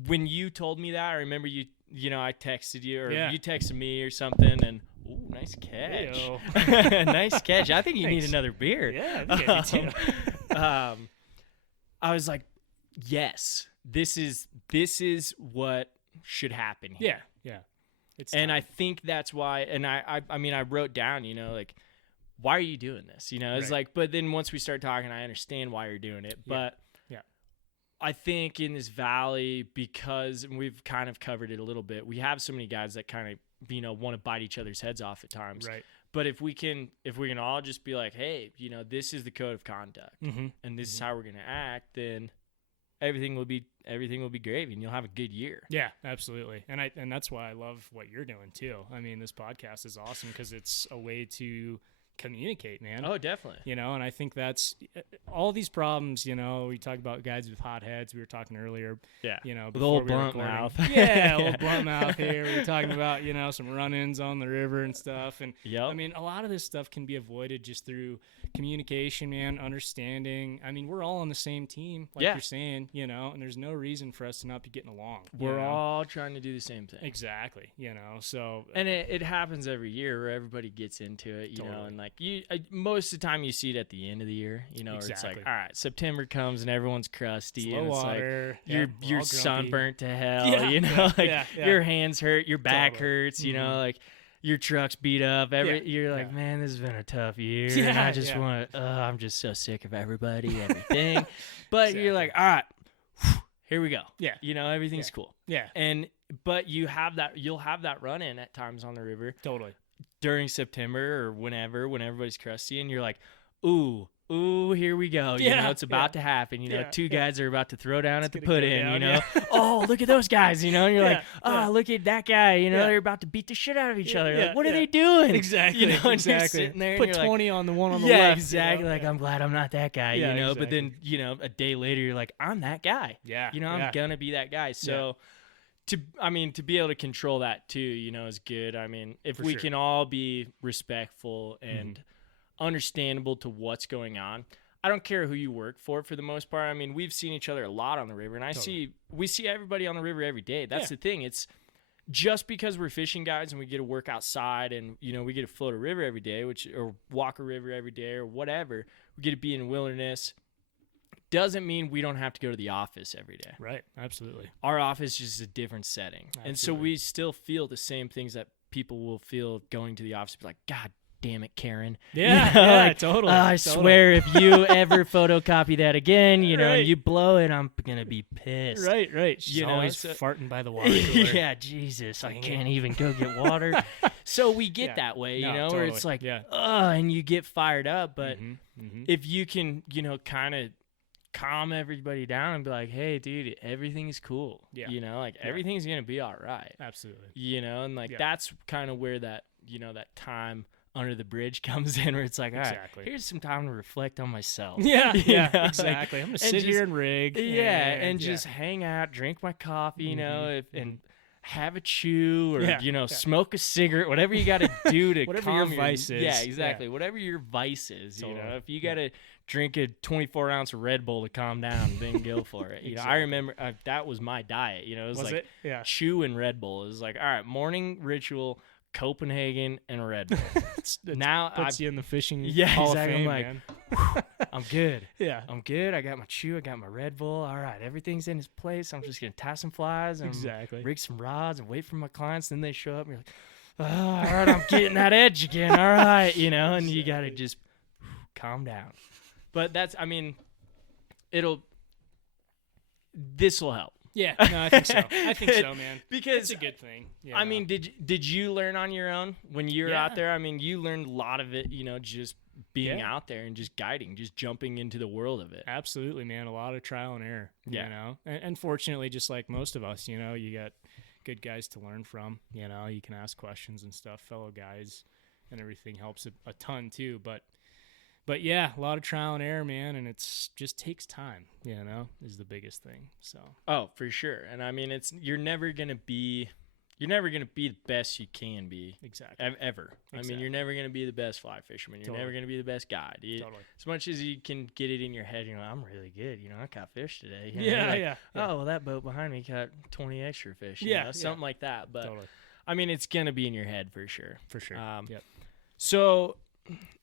when you told me that, I remember you know, I texted you or you texted me or something, and ooh, nice catch. Nice catch. I think you need another beer. Yeah, I think I do too. I was like, yes, this is what should happen here. Yeah. And I think that's why, and I mean, I wrote down, you know, like, why are you doing this? You know, it's like, but then once we start talking, I understand why you're doing it. But I think in this valley, because we've kind of covered it a little bit, we have so many guys that kind of, you know, want to bite each other's heads off at times. Right. But if we can all just be like, hey, you know, this is the code of conduct, and this is how we're gonna act, then everything will be gravy, and you'll have a good year. Yeah, absolutely. And that's why I love what you're doing too. I mean, this podcast is awesome because it's a way to communicate, man. Oh, definitely. You know, and I think that's all these problems, you know, we talk about guys with hot heads. We were talking earlier. Yeah. You know, the old blunt mouth. Yeah, old blunt mouth here. We were talking about, you know, some run-ins on the river and stuff. And I mean, a lot of this stuff can be avoided just through communication, man, understanding. I mean, we're all on the same team, like you're saying, you know, and there's no reason for us to not be getting along. We're all trying to do the same thing. Exactly. You know, so. And it happens every year where everybody gets into it, you know, and like most of the time you see it at the end of the year, you know, it's like, all right, September comes and everyone's crusty. Slow and it's water. Like you're sunburnt to hell, you know, like your hands hurt, your back hurts, you know, like your truck's beat up. You're like, man, this has been a tough year. And I just want to, I'm just so sick of everybody, everything. But you're like, all right, here we go. Yeah. You know, everything's cool. Yeah. But you'll have that run in at times on the river. Totally. During September or when everybody's crusty, and you're like, ooh, here we go. You know, it's about to happen. You know, two guys are about to throw down at the put-in, you know. Oh, look at those guys, you know. And you're like, oh, look at that guy. You know, they're about to beat the shit out of each other. Like, what are they doing? Exactly. You know, and you're sitting there Put 20 on the one on the left. Yeah, exactly. You know? Like, I'm glad I'm not that guy, you know. Exactly. But then, you know, a day later, you're like, I'm that guy. Yeah. You know, I'm going to be that guy. So... to be able to control that too, you know, is good. I mean, if we can all be respectful and understandable to what's going on, I don't care who you work for the most part. I mean, we've seen each other a lot on the river, and we see everybody on the river every day. That's the thing. It's just because we're fishing guides and we get to work outside and, we get to float a river every day, or walk a river every day or whatever, we get to be in the wilderness, doesn't mean we don't have to go to the office every day. Right. Absolutely. Our office is just a different setting. Absolutely. And so we still feel the same things that people will feel going to the office. Be like, God damn it, Karen. Yeah, totally. I swear if you ever photocopy that again, and you blow it, I'm going to be pissed. Right. She's always farting by the water cooler. Yeah, Jesus, I can't even go get water. So we get that way, where it's like, and you get fired up. But if you can, kind of calm everybody down and be like, hey, dude, everything's cool. Yeah. Everything's going to be all right. Absolutely. And that's kind of where that, that time under the bridge comes in, where it's like, all right, here's some time to reflect on myself. Yeah, exactly. I'm gonna sit here and rig. And just hang out, drink my coffee, and have a chew, or smoke a cigarette, whatever you got to do to whatever your vice is. Yeah, exactly. Whatever your vice is, if you got to drink a 24-ounce Red Bull to calm down, then go for it. I remember that was my diet. It was like chew and Red Bull. It was like, all right, morning ritual, Copenhagen and Red Bull. Now puts you in the fishing Hall of Fame, I'm like, man. I'm good. Yeah, I'm good. I got my chew. I got my Red Bull. All right, everything's in its place. I'm just gonna tie some flies and rig some rods and wait for my clients. Then they show up and you're like, oh, all right, I'm getting that edge again. All right, and you gotta just calm down. But this will help. Yeah, no, I think so. I think so, man. Because it's a good thing. I mean, did you learn on your own when you were out there? I mean, you learned a lot of it, just being out there and just guiding, just jumping into the world of it. Absolutely, man. A lot of trial and error. And fortunately, just like most of us, you got good guys to learn from. You can ask questions and stuff. Fellow guys and everything helps a ton too. But yeah, a lot of trial and error, man, and it's just takes time, is the biggest thing. So. Oh, for sure. And I mean, you're never gonna be the best you can be. Exactly. Ever. I mean, you're never gonna be the best fly fisherman. You're never gonna be the best guide. Totally. As much as you can get it in your head, I'm really good. I caught fish today. Yeah. Oh, well, that boat behind me caught 20 extra fish. Something like that. But totally. I mean, it's gonna be in your head for sure. For sure. So.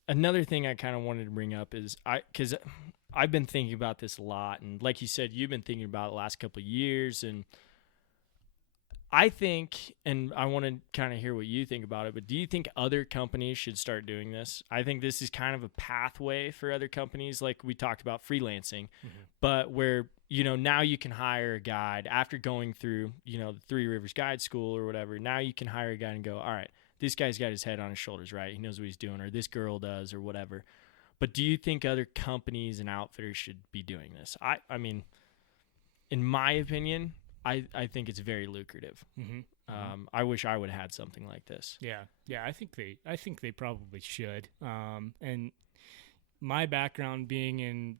Another thing I kind of wanted to bring up is because I've been thinking about this a lot, and like you said, you've been thinking about it the last couple of years, and I think, and I want to kind of hear what you think about it, but do you think other companies should start doing this? I think this is kind of a pathway for other companies, like we talked about freelancing, but where, now you can hire a guide after going through, the Three Rivers Guide School or whatever. Now you can hire a guide and go, all right, this guy's got his head on his shoulders, right? He knows what he's doing, or this girl does, or whatever. But do you think other companies and outfitters should be doing this? I mean, in my opinion, I think it's very lucrative. I wish I would have had something like this. Yeah. I think they probably should. And my background being in,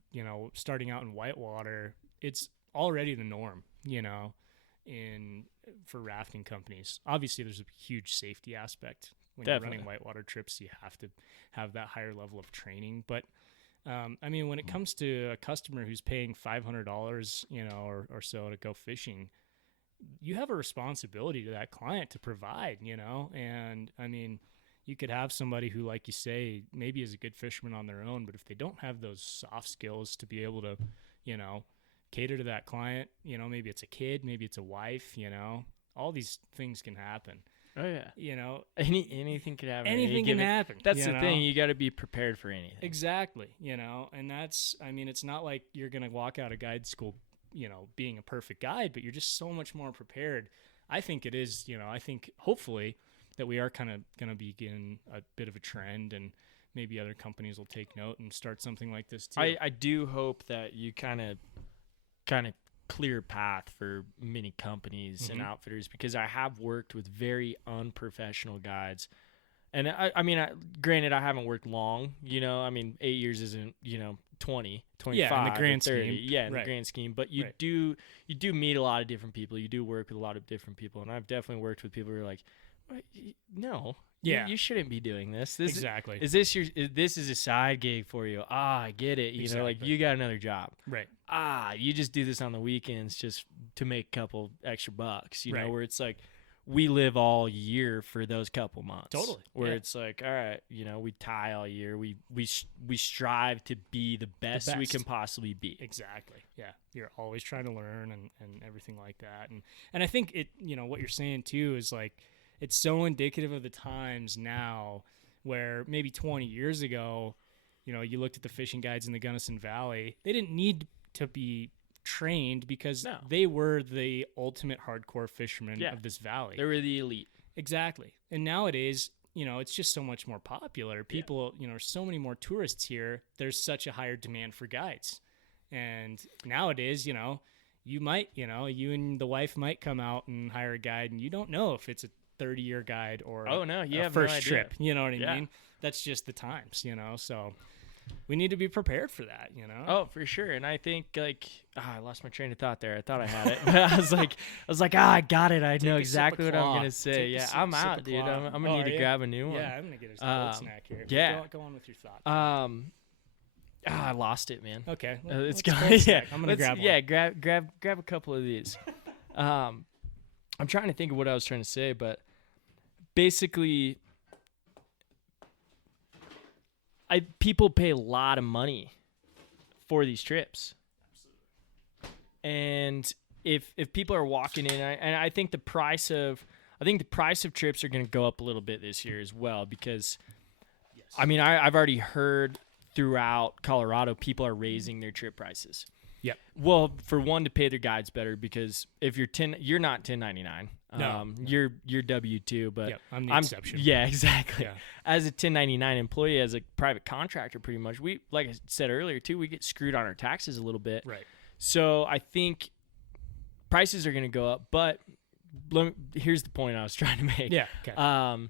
starting out in whitewater, it's already the norm, for rafting companies. Obviously, there's a huge safety aspect when you're running whitewater trips. You have to have that higher level of training. But I mean, when it comes to a customer who's paying $500, or so to go fishing, you have a responsibility to that client to provide, And I mean, you could have somebody who, like you say, maybe is a good fisherman on their own, but if they don't have those soft skills to be able to, cater to that client, maybe it's a kid, maybe it's a wife, all these things can happen. Oh yeah. Anything could happen. Anything can happen. That's the thing. You got to be prepared for anything. Exactly. And it's not like you're going to walk out of guide school, being a perfect guide, but you're just so much more prepared. I think it is, I think hopefully that we are kind of going to begin a bit of a trend, and maybe other companies will take note and start something like this too. I do hope that you kind of clear path for many companies and outfitters, because I have worked with very unprofessional guides. And I mean, granted, I haven't worked long, I mean, 8 years isn't, 20, 25, in the grand 30. scheme. Yeah, in Right. the grand scheme. But you Right. do meet a lot of different people. You do work with a lot of different people. And I've definitely worked with people who are like, no, Yeah. you shouldn't be doing this. This Exactly. this is a side gig for you. I get it. You know, like Exactly. you got another job. Right. You just do this on the weekends just to make a couple extra bucks, you know, Right. where it's like we live all year for those couple months. Totally. Where Yeah. it's like, all right, you know, we tie all year. We strive to be the best we best. can possibly be. Exactly. Yeah. You're always trying to learn and everything like that. And I think it, you know, what you're saying too is like, it's so indicative of the times now where maybe 20 years ago, you know, you looked at the fishing guides in the Gunnison Valley, they didn't need to be trained because No. they were the ultimate hardcore fishermen Yeah. of this valley. They were the elite. Exactly. And nowadays, you know, it's just so much more popular. People, you know, there's so many more tourists here. There's such a higher demand for guides. And nowadays, you know, you might, you know, you and the wife might come out and hire a guide and you don't know if it's a 30-year guide or Oh, no, you a have no first idea. trip. You know what I Yeah. mean? That's just the times, you know? So we need to be prepared for that, you know? Oh, for sure. And I think like I lost my train of thought there. I thought I had it, but I was like, I got it. I know a sip exactly of what I'm claw. gonna say. Take a Yeah, sip- I'm sip out, of dude. claw. I'm gonna Oh, need are to ya? grab a new one. Yeah, I'm going to get a little snack here. yeah. Go on with your thought. I lost it, man. Okay. It's let's gone. grab a Yeah, snack. I'm going to let's- grab one. Yeah, grab a couple of these. I'm trying to think of what I was trying to say, but basically, people pay a lot of money for these trips, and if people are walking in, and I think the price of trips are going to go up a little bit this year as well because, I mean, I've already heard throughout Colorado people are raising their trip prices. Yep. Well, for one, to pay their guides better because if you're you're not 1099. No. You're W-2, but Yep, I'm the exception. Yeah, exactly. Yeah. As a 1099 employee, as a private contractor, pretty much, we, like I said earlier too, we get screwed on our taxes a little bit. Right. So I think prices are going to go up, but here's the point I was trying to make. Yeah. Okay.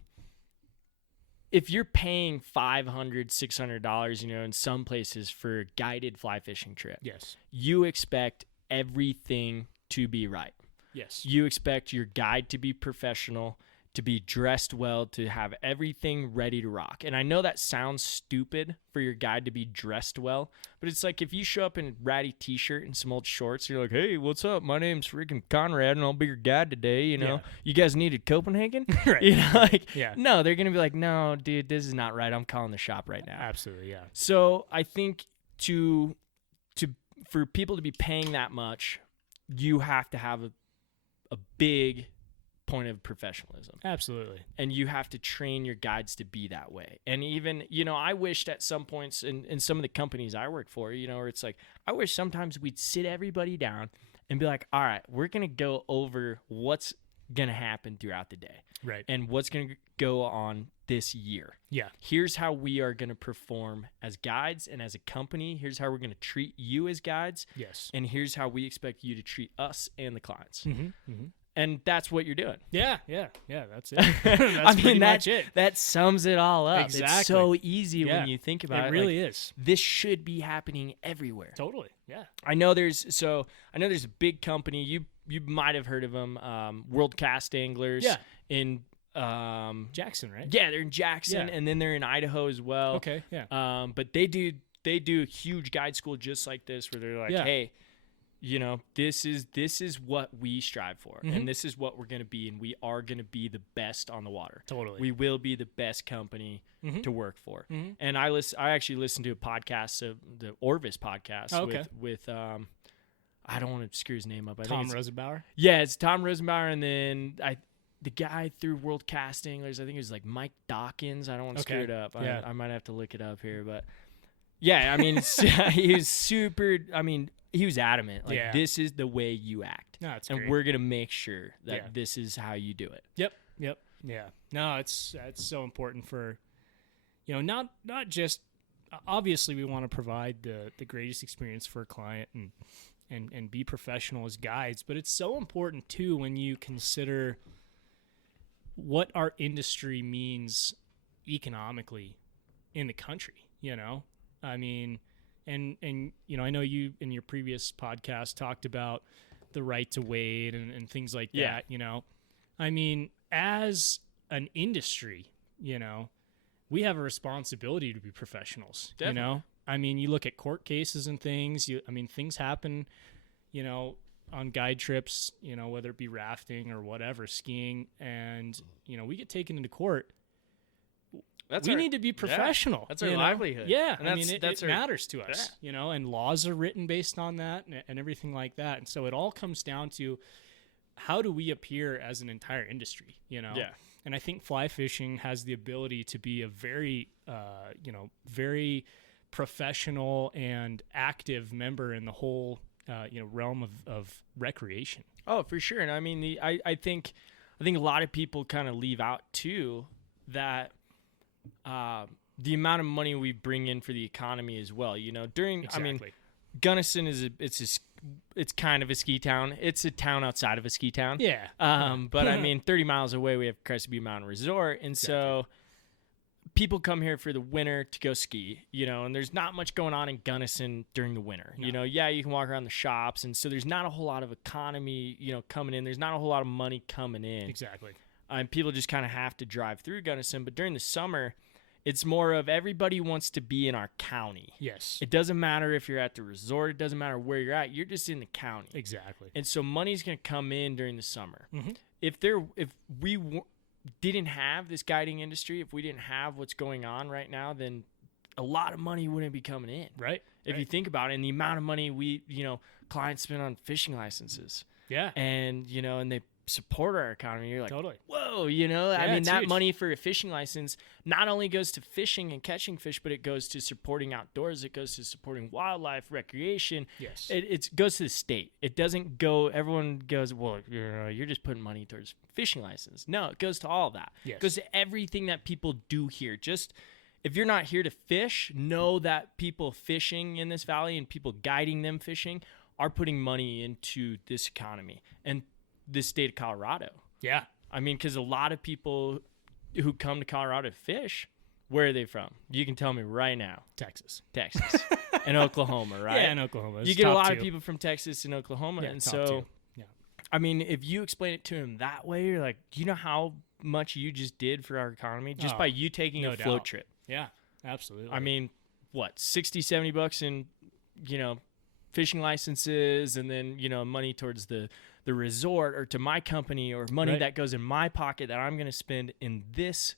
If you're paying $500, $600, you know, in some places for a guided fly fishing trip, Yes. you expect everything to be right. Yes. You expect your guide to be professional, to be dressed well, to have everything ready to rock. And I know that sounds stupid for your guide to be dressed well, but it's like if you show up in a ratty t-shirt and some old shorts, you're like, hey, what's up? My name's freaking Conrad, and I'll be your guide today. You know, Yeah. You guys needed Copenhagen? Right. You know, like, Yeah. no, they're going to be like, no, dude, this is not right. I'm calling the shop right now. Absolutely. Yeah. So I think for people to be paying that much, you have to have a big point of professionalism, Absolutely. and you have to train your guides to be that way. And even, you know, I wished at some points in some of the companies I work for, you know, where it's like, I wish sometimes we'd sit everybody down and be like, all right, we're going to go over what's going to happen throughout the day Right. and what's going to go on this year. Yeah. Here's how we are going to perform as guides and as a company. Here's how we're going to treat you as guides. Yes. And here's how we expect you to treat us and the clients. Mm-hmm. Mm-hmm. And that's what you're doing. Yeah. Yeah. Yeah. That's it. That's pretty much it. That sums it all up. Exactly. It's so easy Yeah. when you think about it. It really Like, is. this should be happening everywhere. Totally. Yeah. I know there's a big company. You might have heard of them, World Cast Anglers. Yeah. In Jackson, right? yeah, they're in Jackson, Yeah. and then they're in Idaho as well. Okay. Yeah. But they do a huge guide school just like this, where they're like, Yeah. hey, you know, this is what we strive for, Mhm. and this is what we're gonna be, and we are gonna be the best on the water. Totally. We will be the best company Mhm. to work for. Mhm. And I actually listened to a podcast, the Orvis podcast, Oh, okay. with I don't want to screw his name up. I Tom think it's, Rosenbauer. yeah, it's Tom Rosenbauer, and then the guy through World Cast Anglers, I think it was like Mike Dawkins. I don't want to screw Okay. it up. Yeah. I might have to look it up here, but yeah, I mean, he was super. I mean, he was adamant. Like, Yeah. this is the way you act, No, it's and great. we're gonna make sure that Yeah. this is how you do it. Yep. Yeah. No, it's so important for, you know, not just obviously we want to provide the greatest experience for a client and be professional as guides, but it's so important too when you consider what our industry means economically in the country, you know? I mean, And I know you in your previous podcast talked about the right to wade and things like Yeah. that. I mean, as an industry, we have a responsibility to be professionals. Definitely. I mean, you look at court cases and things. Things happen, on guide trips, whether it be rafting or whatever, skiing, and we get taken into court. We need to be professional. That's our livelihood. Yeah, and it matters to us. And laws are written based on that and everything like that. And so it all comes down to how do we appear as an entire industry? Yeah. And I think fly fishing has the ability to be a very, very professional and active member in the whole, realm of recreation. Oh, for sure. And I mean, I think a lot of people kind of leave out too that the amount of money we bring in for the economy as well. Exactly. I mean, Gunnison it's kind of a ski town. It's a town outside of a ski town. Yeah. But I mean, 30 miles away, we have Crested Butte Mountain Resort. And so people come here for the winter to go ski, and there's not much going on in Gunnison during the winter. No. You can walk around the shops. And so there's not a whole lot of economy, coming in. There's not a whole lot of money coming in. Exactly. And people just kind of have to drive through Gunnison. But during the summer, it's more of everybody wants to be in our county. Yes. It doesn't matter if you're at the resort. It doesn't matter where you're at. You're just in the county. Exactly. And so money's going to come in during the summer. Mm-hmm. If we didn't have this guiding industry, if we didn't have what's going on right now, then a lot of money wouldn't be coming in. Right. If you think about it, and the amount of money clients spend on fishing licenses. Yeah. And, and they support our economy. You're like, totally. Whoa, I mean, that huge. money for a fishing license not only goes to fishing and catching fish, but it goes to supporting outdoors. It goes to supporting wildlife, recreation. Yes. It goes to the state. It doesn't go, everyone goes, well, you're just putting money towards fishing license. No, it goes to all of that. Yes. It goes to everything that people do here. Just, if you're not here to fish, know that people fishing in this valley and people guiding them fishing are putting money into this economy and this state of Colorado. Yeah. I mean, because a lot of people who come to Colorado to fish, where are they from? You can tell me right now. Texas. And Oklahoma, right? Yeah, in Oklahoma. You get a lot of people from Texas and Oklahoma. Yeah, and top so, two. Yeah. I mean, if you explain it to them that way, you're like, do you know how much you just did for our economy just by you taking a float trip? Yeah, absolutely. I mean, what, $60, $70 in, fishing licenses and then, money towards the resort or to my company or money that goes in my pocket that I'm going to spend in this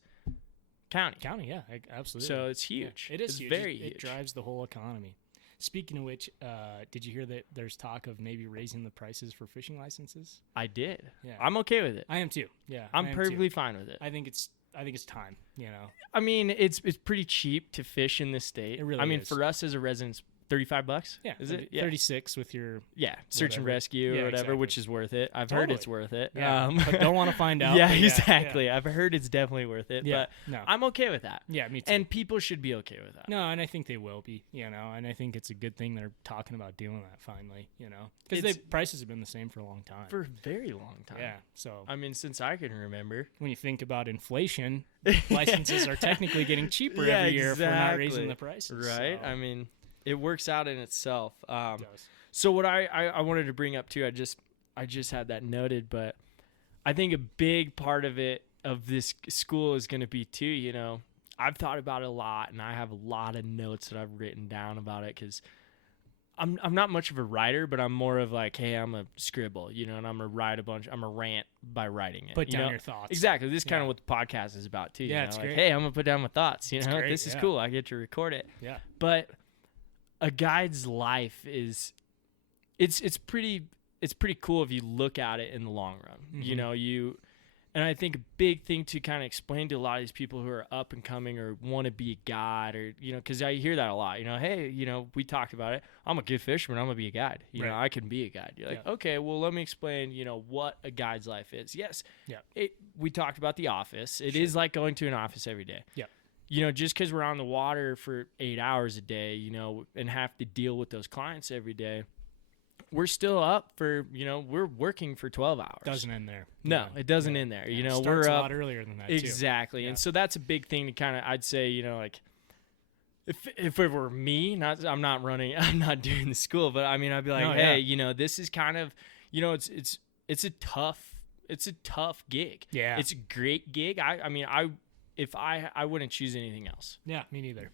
county. Yeah, absolutely. So it's huge. Yeah, it is it's huge. Very It huge. drives the whole economy. Speaking of which, did you hear that there's talk of maybe raising the prices for fishing licenses? I did. Yeah. I'm okay with it. I am too. Yeah. I'm perfectly fine with it. I think it's time, I mean, it's pretty cheap to fish in this state. It really I mean, is. for us as a residents, $35. Yeah. Is it? Yeah. 36 with your search and whatever. rescue Yeah, or whatever, exactly. which is worth it. I've heard it's worth it. Yeah. But don't want to find out. Yeah, but exactly. Yeah. I've heard it's definitely worth it. Yeah. But No. I'm okay with that. Yeah, me too. And people should be okay with that. No, and I think they will be, and I think it's a good thing they're talking about doing that finally, because the prices have been the same for a long time. For a very long time. Yeah, so I mean, since I can remember. when you think about inflation, licenses are technically getting cheaper every year if we're not raising the prices. Right? So. I mean, it works out in itself. It does. So what I wanted to bring up too, I just had that noted, but I think a big part of this school is going to be too, I've thought about it a lot and I have a lot of notes that I've written down about it because I'm not much of a writer, but I'm more of like, hey, I'm a scribble, and I'm going to write I'm a rant by writing it. Put down your thoughts. Exactly. This is kind of what the podcast is about too. Yeah, it's like, great. hey, I'm going to put down my thoughts, It's great, this is yeah. cool. I get to record it. Yeah. But a guide's life is it's pretty cool if you look at it in the long run. Mhm. And I think a big thing to kind of explain to a lot of these people who are up and coming or want to be a guide or because I hear that a lot. Hey, we talked about it. I'm a good fisherman. I'm gonna be a guide. Right. I can be a guide. You're like, Yeah. okay, well, let me explain. What a guide's life is. Yes. Yeah. We talked about the office. It Sure. is like going to an office every day. Yeah. Just because we're on the water for 8 hours a day, and have to deal with those clients every day, we're still up for, we're working for 12 hours. Doesn't end there. No, Yeah. it doesn't Yeah. end there. Yeah, it We're starts a up lot earlier than that exactly. too. And so that's a big thing to kind of, I'd say, like If it were me, I'm not doing the school, but I mean, I'd be like, No, hey, yeah. you know, this is kind of, you know, it's a tough gig. Yeah. It's a great gig. I mean, I wouldn't choose anything else. Yeah, me neither.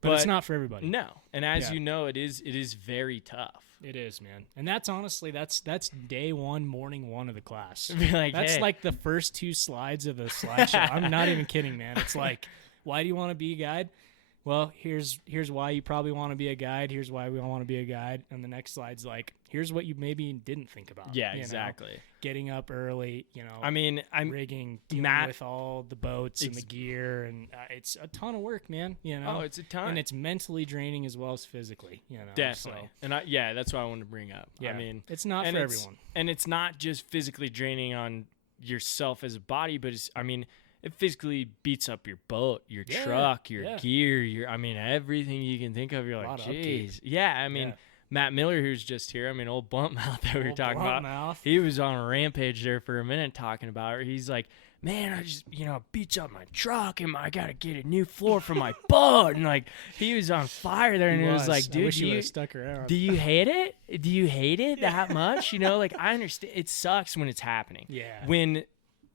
But it's But not for everybody. No, and as Yeah. you know, it is very tough. It is, man. And that's honestly, that's day one, morning one of the class. Be like, That's hey. like the first 2 slides of a slideshow. I'm not even kidding, man. It's like, why do you want to be a guide? Well, here's why you probably want to be a guide. Here's why we all want to be a guide. And the next slide's like, here's what you maybe didn't think about. Yeah, you know? exactly. Getting up early, you know. I mean, rigging, dealing with all the boats and the gear, and it's a ton of work, man. You know. Oh, it's a ton, and it's mentally draining as well as physically. You know. definitely. So, And that's what I wanted to bring up. yeah, I mean, it's not and for it's- everyone. And it's not just physically draining on yourself as a body, but it physically beats up your boat, your Yeah, truck, your yeah. gear, everything you can think of. You're like, Lot of upkeep. geez. Yeah, I mean, Yeah. Matt Miller, who's just here, old blunt mouth that we were Old talking blunt about, mouth. he was on a rampage there for a minute talking about it. He's like, man, I just, beats up my truck and I got to get a new floor for my boat. And like, he was on fire there. And it was like, I dude, wish do you you, would've stuck around. do you hate it? Do you hate it that much? Like, I understand. It sucks when it's happening. Yeah. When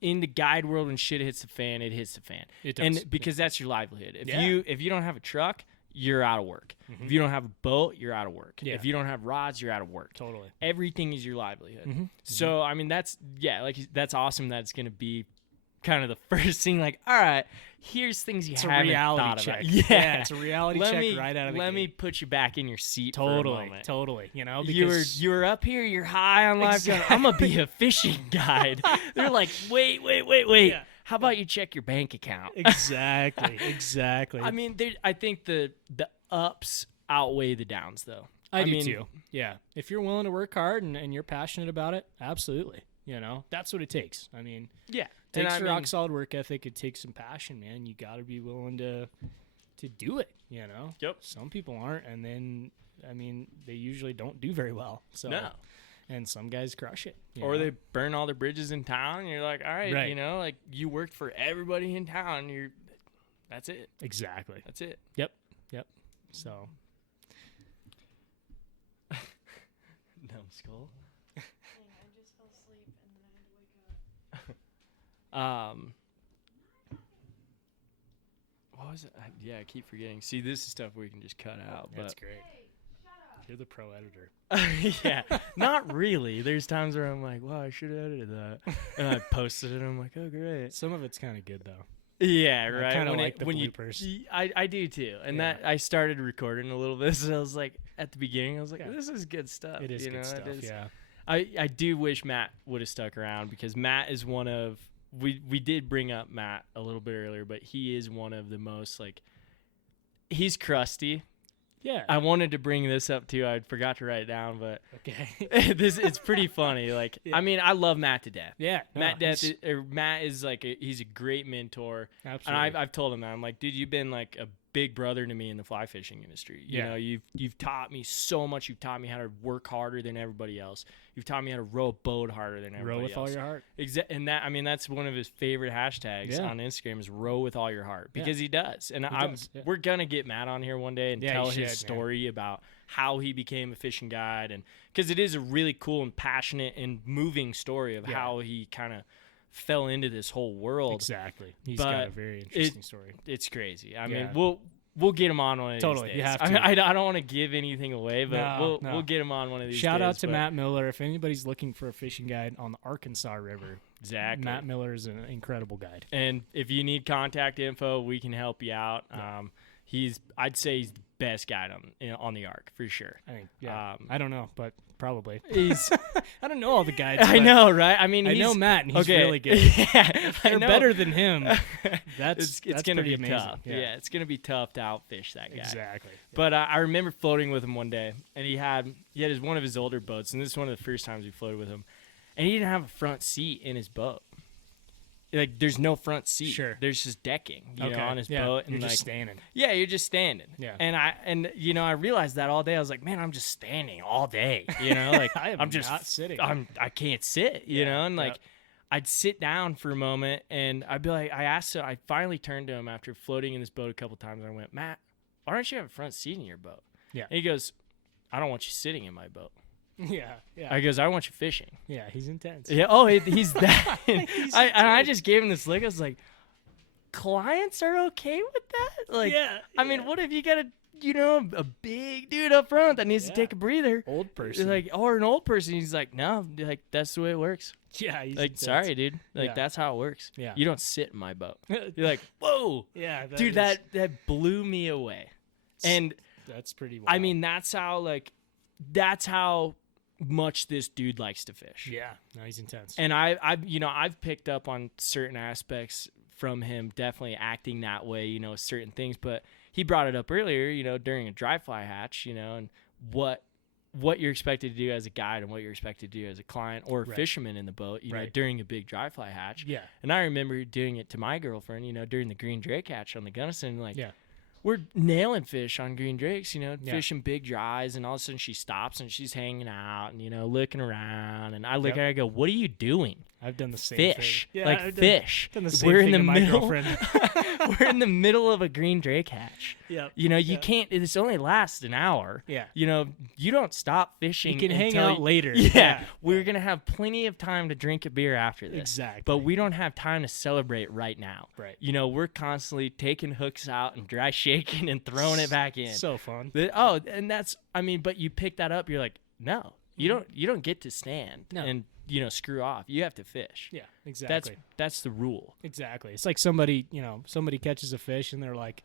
in the guide world, when shit hits the fan, it hits the fan. It does. And because that's your livelihood. If Yeah. you don't have a truck, you're out of work. If you don't have a boat, you're out of work. Yeah. If you don't have rods, you're out of work. Totally. Everything is your livelihood. Mhm. So I mean, that's awesome. That it's gonna be kind of the first thing. Like, all right, here's things you It's a haven't reality thought check. about. Yeah, It's a reality let check me, right out of the Let me gate. put you back in your seat for a Totally. moment. Totally. You know, You because were up here. You're high on life. Going, I'm gonna be a fishing guide. They're like, wait. Yeah. How about you check your bank account? exactly. I mean, I think the ups outweigh the downs, though. I do mean, too. Yeah. If you're willing to work hard and you're passionate about it, absolutely. You know, that's what it takes. I mean, Yeah, it takes and a rock solid work ethic. It takes some passion, man. You got to be willing to do it. You know. Yep. Some people aren't, and then I mean, they usually don't do very well. So. No. And some guys crush it. you Or know? they burn all the bridges in town. And you're like, all right, Right. like you worked for everybody in town. That's it. Exactly. That's it. Yep. So. Numbskull. I just fell asleep and then I had to wake up. What was it? I keep forgetting. See, this is stuff we can just cut out. That's But great. You're the pro editor. yeah, not really. There's times where I'm like, wow, I should have edited that, and I posted it. And I'm like, oh, great. Some of it's kind of good though. Yeah, right. kinda When like the when bloopers. I do too, and Yeah. that I started recording a little bit. So I was like, at the beginning, I was like, Yeah. this is good stuff. It is you good know, stuff. it is. Yeah. I do wish Matt would have stuck around because Matt is one of we did bring up Matt a little bit earlier, but he is one of the most he's crusty. Yeah. I wanted to bring this up too. I forgot to write it down, but Okay. it's pretty funny. Yeah. I mean, I love Matt to death. Yeah. Matt is he's a great mentor. Absolutely. And I've told him that. I'm like, dude, you've been like a big brother to me in the fly fishing industry. You Yeah. know, you've taught me so much. You've taught me how to work harder than everybody else. You've taught me how to row a boat harder than everybody row with else. all your heart. And that's one of his favorite hashtags Yeah. on Instagram is row with all your heart Yeah. because he does. And He does, yeah. we're gonna get Matt on here one day and Yeah, tell you his should, man. story about how he became a fishing guide, and because it is a really cool and passionate and moving story of Yeah. how he kind of fell into this whole world. Exactly. He's got a But very interesting story. It's crazy. I Yeah. mean, we'll get him on one of Totally, these you days. have I mean, to. I don't want to give anything away, but No. we'll get him on one of these Shout days. out to but- Matt Miller. If anybody's looking for a fishing guide on the Arkansas River, Exactly. Matt Miller is an incredible guide. And if you need contact info, we can help you out. Yeah. I'd say he's the best guide on the arc for sure. I think. Yeah. Um, I don't know, but probably. He's I don't know all the guides. I but know, right? I mean, I know he's- Matt, and he's okay. really good. Yeah, If I they're know. better than him, it's that's gonna pretty be amazing. tough. Yeah. It's gonna be tough to outfish that guy. Exactly. But I remember floating with him one day, and he had one of his older boats, and this is one of the first times we floated with him, and he didn't have a front seat in his boat. Like, there's no front seat. Sure. There's just decking, you know, on his yeah. boat. You're and just like, standing. yeah, you're just standing. Yeah. And I realized that all day. I was like, man, I'm just standing all day. You know, like I am I'm just not sitting. I can't sit. You Yeah, know, and like yep. I'd sit down for a moment, and I'd be like, I finally turned to him after floating in this boat a couple times. And I went, Matt, why don't you have a front seat in your boat? Yeah. And he goes, I don't want you sitting in my boat. Yeah. I goes, I want you fishing. Yeah, he's intense. Yeah. Oh, he's that. He's I just gave him this look. I was like, clients are okay with that? Like, Yeah, I mean, what if you got a big dude up front that needs to Yeah. take a breather? Old person. Like, or an old person. He's like, no, like, that's the way it works. yeah, he's Like, intense. sorry, dude. Like, Yeah. that's how it works. Yeah. You don't sit in my boat. You're like, whoa. Yeah, Dude, that blew me away. And that's pretty wild. I mean, that's how much this dude likes to fish. yeah, no, he's intense. And I've picked up on certain aspects from him, definitely acting that way, certain things. But he brought it up earlier, during a dry fly hatch, and what you're expected to do as a guide and what you're expected to do as a client or a Right. fisherman in the boat, Right. during a big dry fly hatch. yeah, And I remember doing it to my girlfriend, during the green drake hatch on the Gunnison, like. yeah, We're nailing fish on green drakes, Yeah. fishing big dries, and all of a sudden she stops and she's hanging out and, looking around. And I look Yep. at her, I go, what are you doing? I've done the same Fish. thing. Yeah, Like, I've fish. Done the same We're thing in the to my middle. girlfriend. We're in the middle of a green drake hatch. Yeah, You Yeah. can't, this only lasts an hour. yeah. You don't stop fishing. You can hang until out later. Yeah. We're going to have plenty of time to drink a beer after this. Exactly. But we don't have time to celebrate right now. Right. We're constantly taking hooks out and dry shaking and throwing it back in. So fun. And that's, but you pick that up, you're like, no, you don't get to stand No. and, screw off. You have to fish. Yeah, exactly. That's the rule. Exactly. It's like somebody catches a fish and they're like,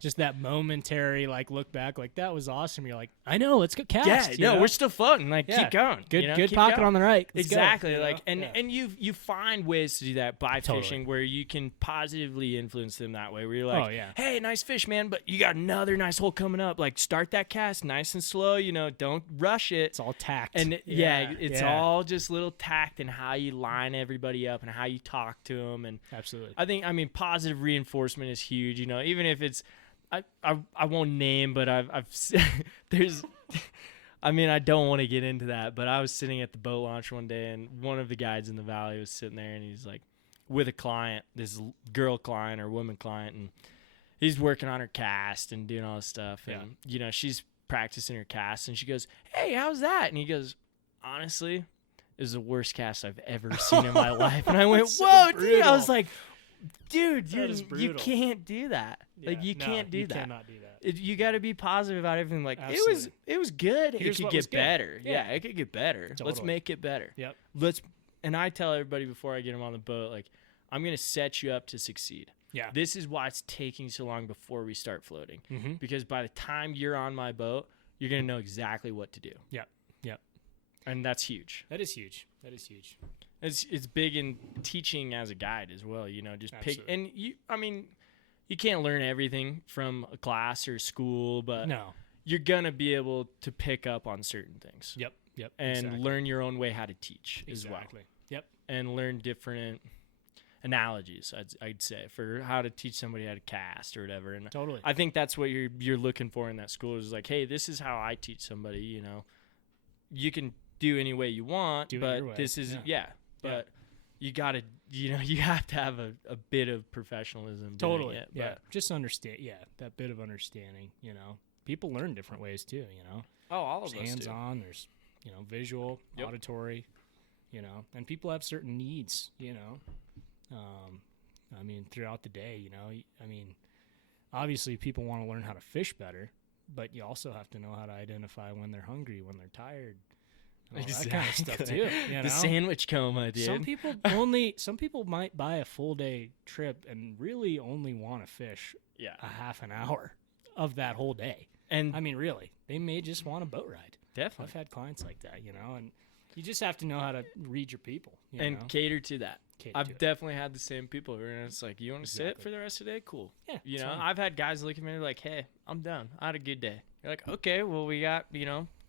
just that momentary look back, like that was awesome. You're like, I know, let's go cast. Yeah, we're still floating. Like, Yeah. keep going. good Keep pocket going. on the right. Let's go, Exactly. you know? Like, and Yeah. and you find ways to do that by Totally. fishing where you can positively influence them that way. Where you're like, Oh, yeah. hey, nice fish, man, but you got another nice hole coming up. Like, start that cast nice and slow. Don't rush it. It's all tact. And it's yeah. all just little tact and how you line everybody up and how you talk to them. And Absolutely. I think, positive reinforcement is huge. Even if it's, I won't name, but I've there's, I don't want to get into that, but I was sitting at the boat launch one day and one of the guides in the valley was sitting there and he's like with a client, this girl client or woman client, and he's working on her cast and doing all this stuff. And, she's practicing her cast and she goes, hey, how's that? And he goes, honestly, it was the worst cast I've ever seen in my life. And I went, That's so whoa, dude. brutal. I was like, dude, That is you brutal. can't do that. Like, you No, can't do you that. cannot do that. You got to be positive about everything. Like, Absolutely. it was good. Here's it could what was get good. better. Yeah. Yeah, it could get better. Let's Totally. make it better. Yep. And I tell everybody before I get them on the boat, like, I'm going to set you up to succeed. Yeah. This is why it's taking so long before we start floating. Mm-hmm. Because by the time you're on my boat, you're going to know exactly what to do. Yep. Yep. And that's huge. That is huge. That is huge. It's big in teaching as a guide as well, just pick. Absolutely. And you can't learn everything from a class or school, but No. you're going to be able to pick up on certain things. Yep. Yep. And exactly. learn your own way how to teach as well. Exactly. Yep. And learn different analogies, I'd say, for how to teach somebody how to cast or whatever. And Totally. I think that's what you're looking for in that school is like, hey, this is how I teach somebody, You can do any way you want, Do it but your way. this is Yeah. but you got to you have to have a bit of professionalism doing Totally. it, Yeah. but- Just understand. Yeah. That bit of understanding, People learn different ways too, oh, all of There's us hands do. on, there's, visual, Yep. auditory, and people have certain needs, throughout the day, obviously people want to learn how to fish better, but you also have to know how to identify when they're hungry, when they're tired, and all that kind of stuff too. The sandwich coma, dude. Some people might buy a full day trip and really only want to fish Yeah. a half an hour of that whole day. And Really, they may just want a boat ride. definitely. I've had clients like that, and you just have to know how to read your people. And cater to that. Cater to I've it. definitely had the same people where it's like, you want to sit Exactly. for the rest of the day? Cool. Yeah, it's fine. I've had guys look at me like, hey, I'm done. I had a good day. You're like, okay, well, we got,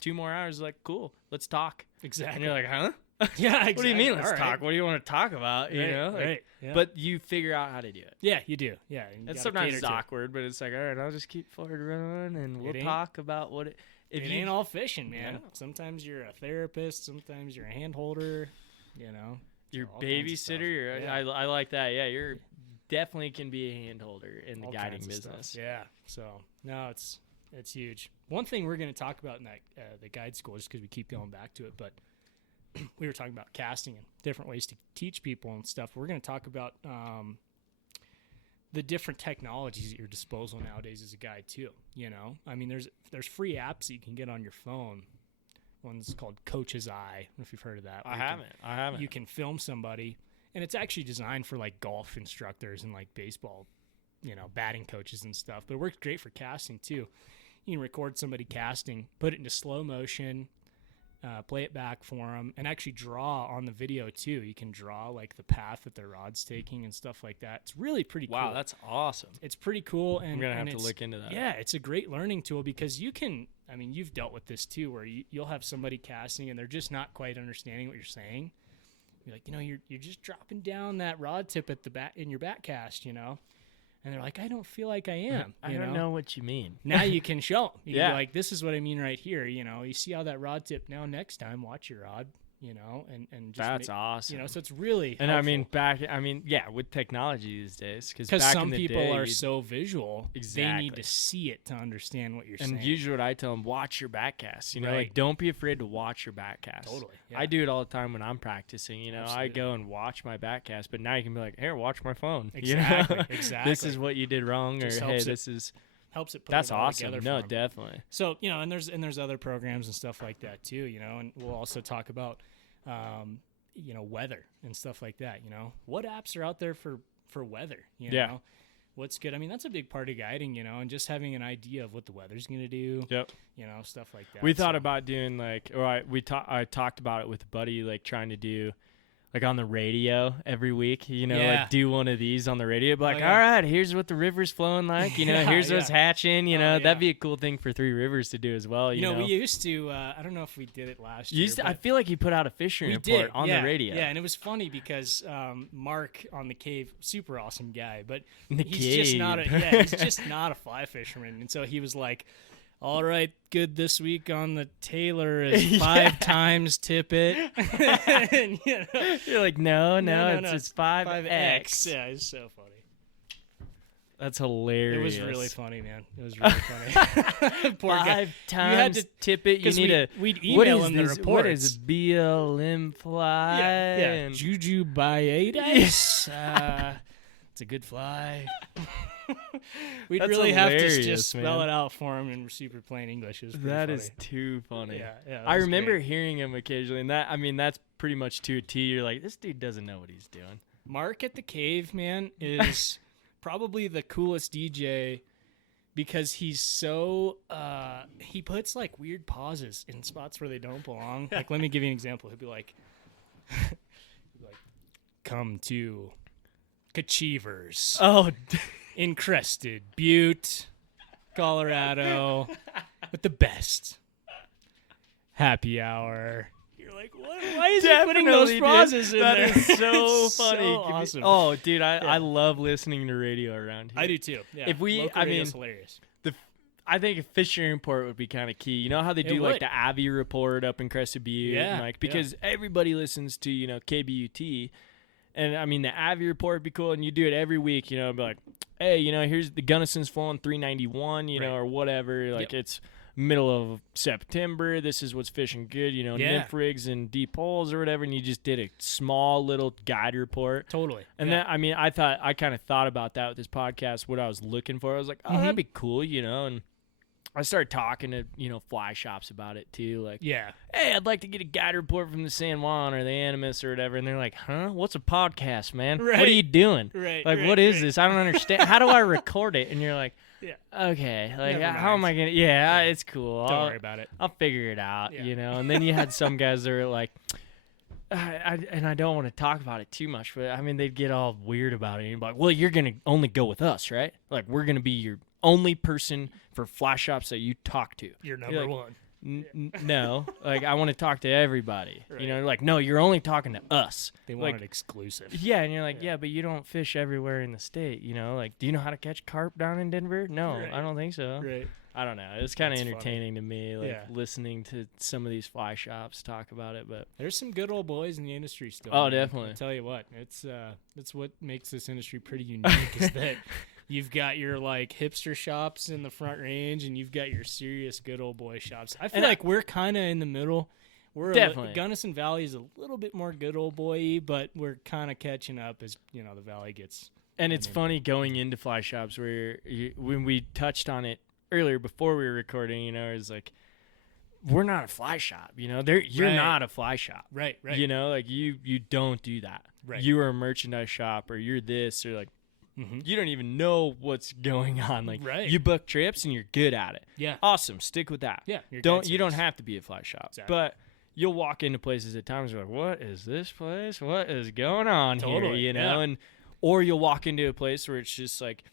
2 more hours. Like, cool, let's talk. Exactly. And you're like, huh? yeah, exactly. What do you mean, let's All right. talk? What do you want to talk about? Right, Like, right. Yeah. But you figure out how to do it. yeah, you do. Yeah. you And gotta sometimes cater it's to it. awkward, but it's like, all right, I'll just keep forward running and we'll ain't- talk about what it. If It you ain't all fishing, man. Yeah. Sometimes you're a therapist. Sometimes you're a hand holder. your all kinds of stuff. babysitter, Yeah. I like that. Yeah, you're definitely can be a hand holder in the All guiding kinds of business. stuff. Yeah. So no, it's huge. One thing we're going to talk about in that the guide school, just because we keep going back to it, but we were talking about casting and different ways to teach people and stuff. We're going to talk about the different technologies at your disposal nowadays as a guide too. You know, I mean, there's free apps that you can get on your phone. One's called Coach's Eye. I don't know if you've heard of that. I haven't. You can film somebody, and it's actually designed for like golf instructors and like baseball, you know, batting coaches and stuff. But it works great for casting too. You can record somebody casting, put it into slow motion, play it back for them, and actually draw on the video too. You can draw like the path that their rod's taking and stuff like that. It's really pretty cool. Wow, that's awesome. It's pretty cool. And I'm going to have and to look into that. Yeah, it's a great learning tool because you can, I mean, you've dealt with this too, where you'll have somebody casting and they're just not quite understanding what you're saying. You're like, you know, you're just dropping down that rod tip at the bat in your back cast, you know? And they're like, I don't feel like I am. I don't know what you mean. Now you can show them. You can Yeah. be like, this is what I mean right here. You know, you see how that rod tip. Now next time, watch your rod. You know, and just That's awesome. You know, so it's really and helpful. I mean, yeah, with technology these days, because back some in the people day, are so visual, they Exactly. need to see it to understand what you're and saying. usually what I tell them, watch your back cast. You know, Right. like don't be afraid to watch your back cast. Totally. Yeah. I do it all the time when I'm practicing. You know, Absolutely. I go and watch my back cast, but now you can be like, here, watch my phone. You Exactly. know? Exactly. This is what you did wrong, Just or hey, helps it this is helps it put that's it all awesome. together No, for 'em. definitely. So, you know, and there's other programs and stuff like that too, you know, and we'll also talk about you know, weather and stuff like that, you know. What apps are out there for weather, you Yeah. know? What's good? I mean, that's a big part of guiding, you know, and just having an idea of what the weather's going to do, Yep. you know, stuff like that. We thought So- about doing like, or I talked about it with a buddy, like trying to do like on the radio every week, you know, Yeah. like do one of these on the radio. Be like, yeah. all right, here's what the river's flowing like, you know, Yeah, here's yeah. what's hatching, you Oh, know, yeah. that'd be a cool thing for Three Rivers to do as well. You know, we used to, I don't know if we did it last year. I but feel like you put out a fishing we report did on yeah, the radio. Yeah, and it was funny because Mark on the cave, super awesome guy, but The he's just not cave. he's just not a fly fisherman. And so he was like, all right, good this week on the Taylor is 5 times tippet. And, you know, You're like, no, No, it's 5X. 5X. Yeah, it's so funny. That's hilarious. It was really funny, man. It was really funny. Poor guy. 5 times to- tippet. You 'cause need we'd what email is him the this? What reports. is BLM fly? Yeah. And- Juju Baiadas. It's a good fly. We'd That's really have to hilarious, just spell man. it out for him in super plain English. It was pretty That funny. is too funny. Yeah, that I was remember great. hearing him occasionally, and that's pretty much to a T. You're like, this dude doesn't know what he's doing. Mark at the Cave, man, is probably the coolest DJ because he's so he puts like weird pauses in spots where they don't belong. Like, let me give you an example. He'll be like, come to Kachevers. Oh, In Crested Butte, Colorado, with the best happy hour. You're like, what? Why is he putting those pauses in That there? is so It's funny. So Give me- awesome. Oh, dude, I Yeah. love listening to radio around here. I do too. Yeah. If we- Local I radio's mean, hilarious. I think a fishing report would be kind of key. You know how they It do like would. the Abbey report up in Crested Butte, Yeah, and like because everybody listens to KBUT, and I mean the Abbey report would be cool, and you do it every week. You know, be like, hey, you know, here's the Gunnison's flowing 391, you know, Right. or whatever. Like it's middle of September. This is what's fishing good. You know, Yeah. nymph rigs and deep holes or whatever, and you just did a small little guide report. Totally. And yeah. then, I mean, I kind of thought about that with this podcast, what I was looking for. I was like, oh, that'd be cool, you know, and I started talking to, fly shops about it too. Like, Yeah. hey, I'd like to get a guide report from the San Juan or the Animus or whatever. And they're like, huh? What's a podcast, man? What are Right. you doing? Right. Like, right, what is right. this? I don't understand. How do I record it? And you're like, Yeah. okay, like, Never how am I mind. going to, yeah, it's cool. Don't worry about it. I'll figure it out, Yeah. you know? And then you had some guys that were like, and I don't want to talk about it too much, but I mean, they'd get all weird about it. And you'd be like, well, you're going to only go with us, right? Like, we're going to be your only person for fly shops that you talk to. You're number like, one. No, like I want to talk to everybody. Right. You know, like no, you're only talking to us. They want like, it exclusive. Yeah, and you're like, yeah, but you don't fish everywhere in the state. You know, like, do you know how to catch carp down in Denver? No, Right. I don't think so. Right. I don't know. It's kind of That's entertaining to me, like listening to some of these fly shops talk about it. But there's some good old boys in the industry still. Oh, man. definitely. I'll tell you what, it's that's what makes this industry pretty unique is that you've got your like hipster shops in the Front Range, and you've got your serious good old boy shops. I feel like we're kind of in the middle. We're Definitely. Gunnison Valley is a little bit more good old boy-y, but we're kind of catching up as the valley gets. And it's funny going into fly shops where when we touched on it earlier before we were recording, it's like we're not a fly shop. You're Right. not a fly shop. Right. Like you don't do that. Right. You are a merchandise shop, or you're this, or like you don't even know what's going on. Like Right. you book trips and you're good at it. Yeah. Awesome. Stick with that. Yeah. you're You dead don't serious. have to be a fly shop, Exactly. but you'll walk into places at times where like, what is this place? What is going on Totally, here? yeah. And or you'll walk into a place where it's just like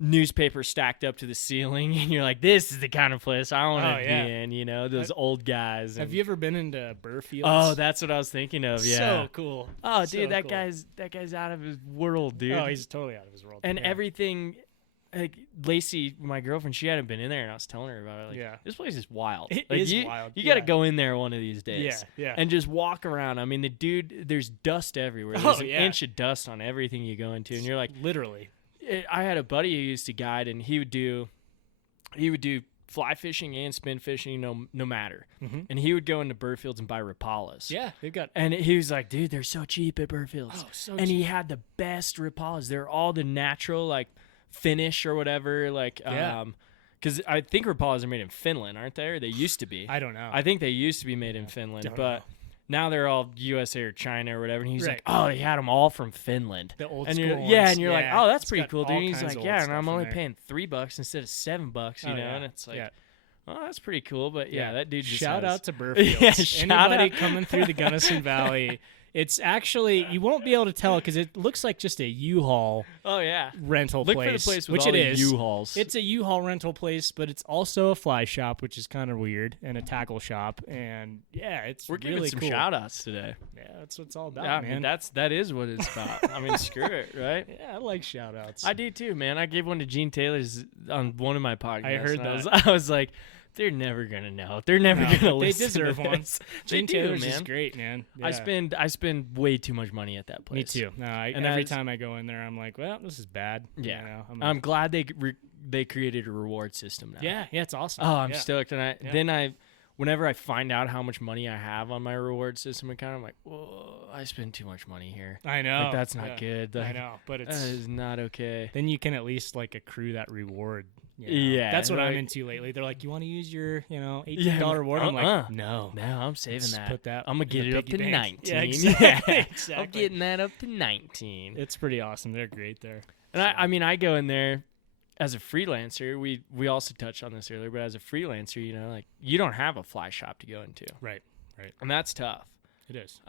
newspaper stacked up to the ceiling, and you're like, this is the kind of place I want to Oh, yeah. be in. Those old guys. Have and- you ever been into Burfields? Oh, that's what I was thinking of. Yeah. So cool. Oh, So dude, that cool. guy's out of his world, dude. Oh, he's totally out of his world. and yeah. everything. Like Lacey, my girlfriend, she hadn't been in there, and I was telling her about it. Like, Yeah. this place is wild. It Like, is you, wild, You got to yeah. go in there one of these days. Yeah. And just walk around. I mean, the dude, there's dust everywhere. There's an yeah. inch of dust on everything you go into, and you're like, literally. I had a buddy who used to guide, and he would do fly fishing and spin fishing, no matter. Mhm. And he would go into Burfields and buy Rapalas. Yeah, they've got. And he was like, dude, they're so cheap at Burfields. Oh, so and he cheap. had the best Rapalas. They're all the natural, like, finish or whatever. Like, Yeah. because I think Rapalas are made in Finland, aren't they? Or they used to be. I don't know. I think they used to be made in Finland, Don't but know. now they're all USA or China or whatever. And he's Right. like, oh, he had them all from Finland. The old and school you're, ones. yeah, and you're Yeah. like, oh, that's It's pretty got cool, dude. all And he's kinds like, of old yeah, and stuff I'm in only there. paying $3 instead of $7, Oh, yeah. and it's like, Yeah. oh, that's pretty cool. But yeah, that dude just shout has- out to Burfields. Yeah, shout Anybody out. coming through the Gunnison Valley, it's actually you won't be able to tell because it looks like just a U-Haul Oh yeah, rental look place, for the place with which all it the is. U-Hauls. It's a U-Haul rental place, but it's also a fly shop, which is kind of weird, and a tackle shop. And yeah, it's We're giving really some cool. shout outs today. Yeah, that's what it's all about, Yeah, I man. mean, that is what it's about. I mean, screw it, right? Yeah, I like shout outs. I do too, man. I gave one to Gene Taylor's on one of my podcasts. I heard and that. I was like, they're never gonna know. They're never No, gonna but they listen. deserve to one. this. Gene They do, Taylor's man. is great, man. I Yeah. spend way too much money at that place. Me too. No, And every that's- time I go in there, I'm like, well, this is bad. Yeah. You know, I'm glad they created a reward system now. yeah, it's awesome. Oh, I'm yeah. stoked. And Yeah. whenever I find out how much money I have on my reward system account, I'm like, whoa, I spend too much money here. I know. Like, that's not yeah. good. I Like, know, but that it's is not okay. then you can at least like accrue that reward. You know? Yeah, that's what I'm like- into lately. They're like, you want to use your $18 Yeah, reward? I'm like, uh-uh. no. No, I'm saving Just that. put that I'm gonna in get the it up piggy to bank. 19. Yeah, exactly. I'm exactly. getting that up to 19. It's pretty awesome. They're great there. And I mean, I go in there as a freelancer. We also touched on this earlier, but as a freelancer, like you don't have a fly shop to go into, Right. and that's tough. It is.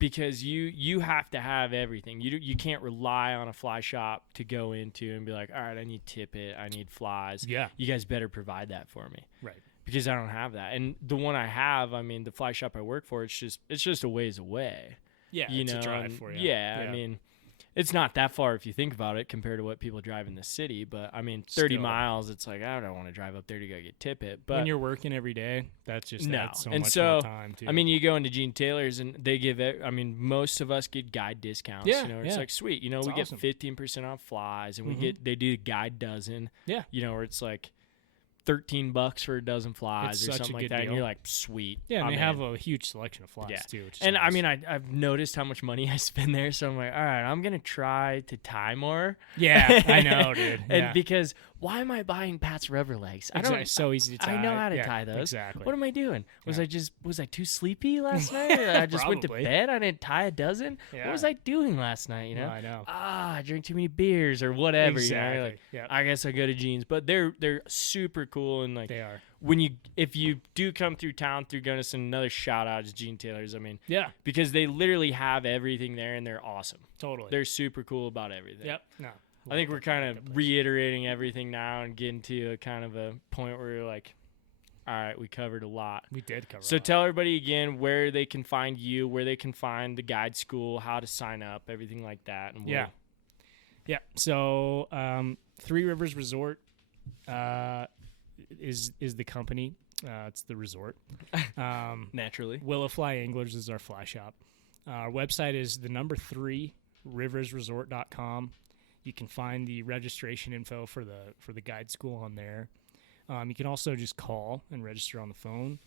Because you have to have everything. You can't rely on a fly shop to go into and be like, all right, I need tippet, I need flies. Yeah. You guys better provide that for me. Right. Because I don't have that. And the one I have, I mean, the fly shop I work for, it's just a ways away. Yeah. You it's know, a drive and for you. Yeah, I mean, it's not that far if you think about it compared to what people drive in the city. But I mean, 30 Still. miles, it's like I don't want to drive up there to go get tippet. But when you're working every day, that's just No. adds so And much so, more time too. I mean, you go into Gene Taylor's and they give it. I mean, most of us get guide discounts. Yeah, It's yeah. like sweet. We It's get awesome. 15% off flies, and Mhm. they do the guide dozen. Yeah. Where it's like $13 for a dozen flies It's or such a something like good that, and deal. you're like, sweet. yeah, and I'm they have in. a huge selection of flies Yeah. too. Which is And I nice. mean, I've noticed how much money I spend there, so I'm like, all right, I'm gonna try to tie more. yeah, I know, dude. And Yeah. because why am I buying Pat's rubber legs? I Exactly. don't. So easy to tie. I know how to Yeah, tie those. Exactly. What am I doing? Was Yeah. I too sleepy last night? I just went to Probably. bed. I didn't tie a dozen. Yeah. What was I doing last night? No, I know. I drank too many beers or whatever. Exactly. Like, yeah. I guess I go to Jeans, but they're super cool and like They are. if you do come through town through Gunnison, another shout out is Gene Taylor's. I mean, Yeah. because they literally have everything there and they're awesome. Totally. They're super cool about everything. Yep. No. I think we're kind of reiterating everything now and getting to a kind of a point where we're like, All right, we covered a lot. We did cover. So tell everybody again where they can find you, where they can find the guide school, how to sign up, everything like that. And Yeah. So Three Rivers Resort is the company. It's the resort. Naturally. Willow Fly Anglers is our fly shop. Our website is the number 3 riversresort.com. You can find the registration info for the guide school on there. You can also just call and register on the phone.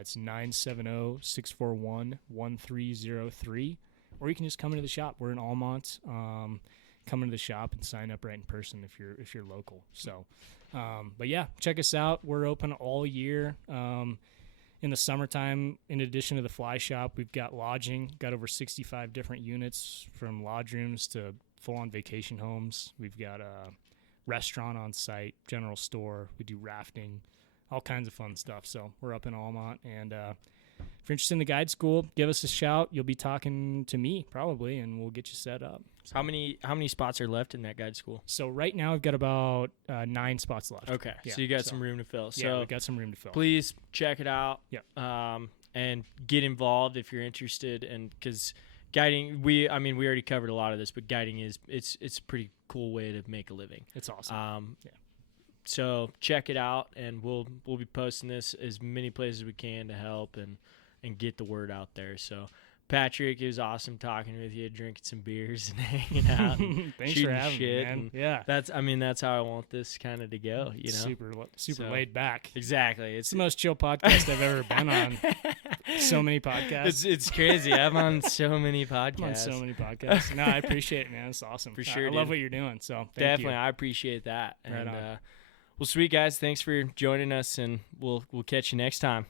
It's 970-641-1303. Or you can just come into the shop. We're in Almont. Come into the shop and sign up right in person if you're local. So, but yeah, check us out. We're open all year. In the summertime, in addition to the fly shop, we've got lodging. Got over 65 different units, from lodge rooms to full-on vacation homes. We've got a restaurant on site, general store. We do rafting, all kinds of fun stuff. So we're up in Almont, and if you're interested in the guide school, give us a shout. You'll be talking to me probably, and we'll get you set up. So, How many spots are left in that guide school? so right now I've got about 9 spots left. Okay, Yeah, so you got some room to fill. Yeah, So we got some room to fill. please check it out. Yep. And get involved if you're interested. And because guiding, we already covered a lot of this, but guiding it's a pretty cool way to make a living. It's awesome. Yeah. So check it out, and we'll be posting this as many places as we can to help and get the word out there. So Patrick, it was awesome talking with you, drinking some beers and hanging out. And Thanks shooting for having me, shit. man. And Yeah. that's how I want this kind of to go. You know, Super So- laid back. exactly. It's the most chill podcast I've ever been on. So many podcasts. It's crazy. I'm on so many I'm podcasts. on so many podcasts. No, I appreciate it, man. It's awesome. For sure, I love dude. what you're doing. So thank Definitely, you. I appreciate that. Right And on. well, sweet guys, thanks for joining us, and we'll catch you next time.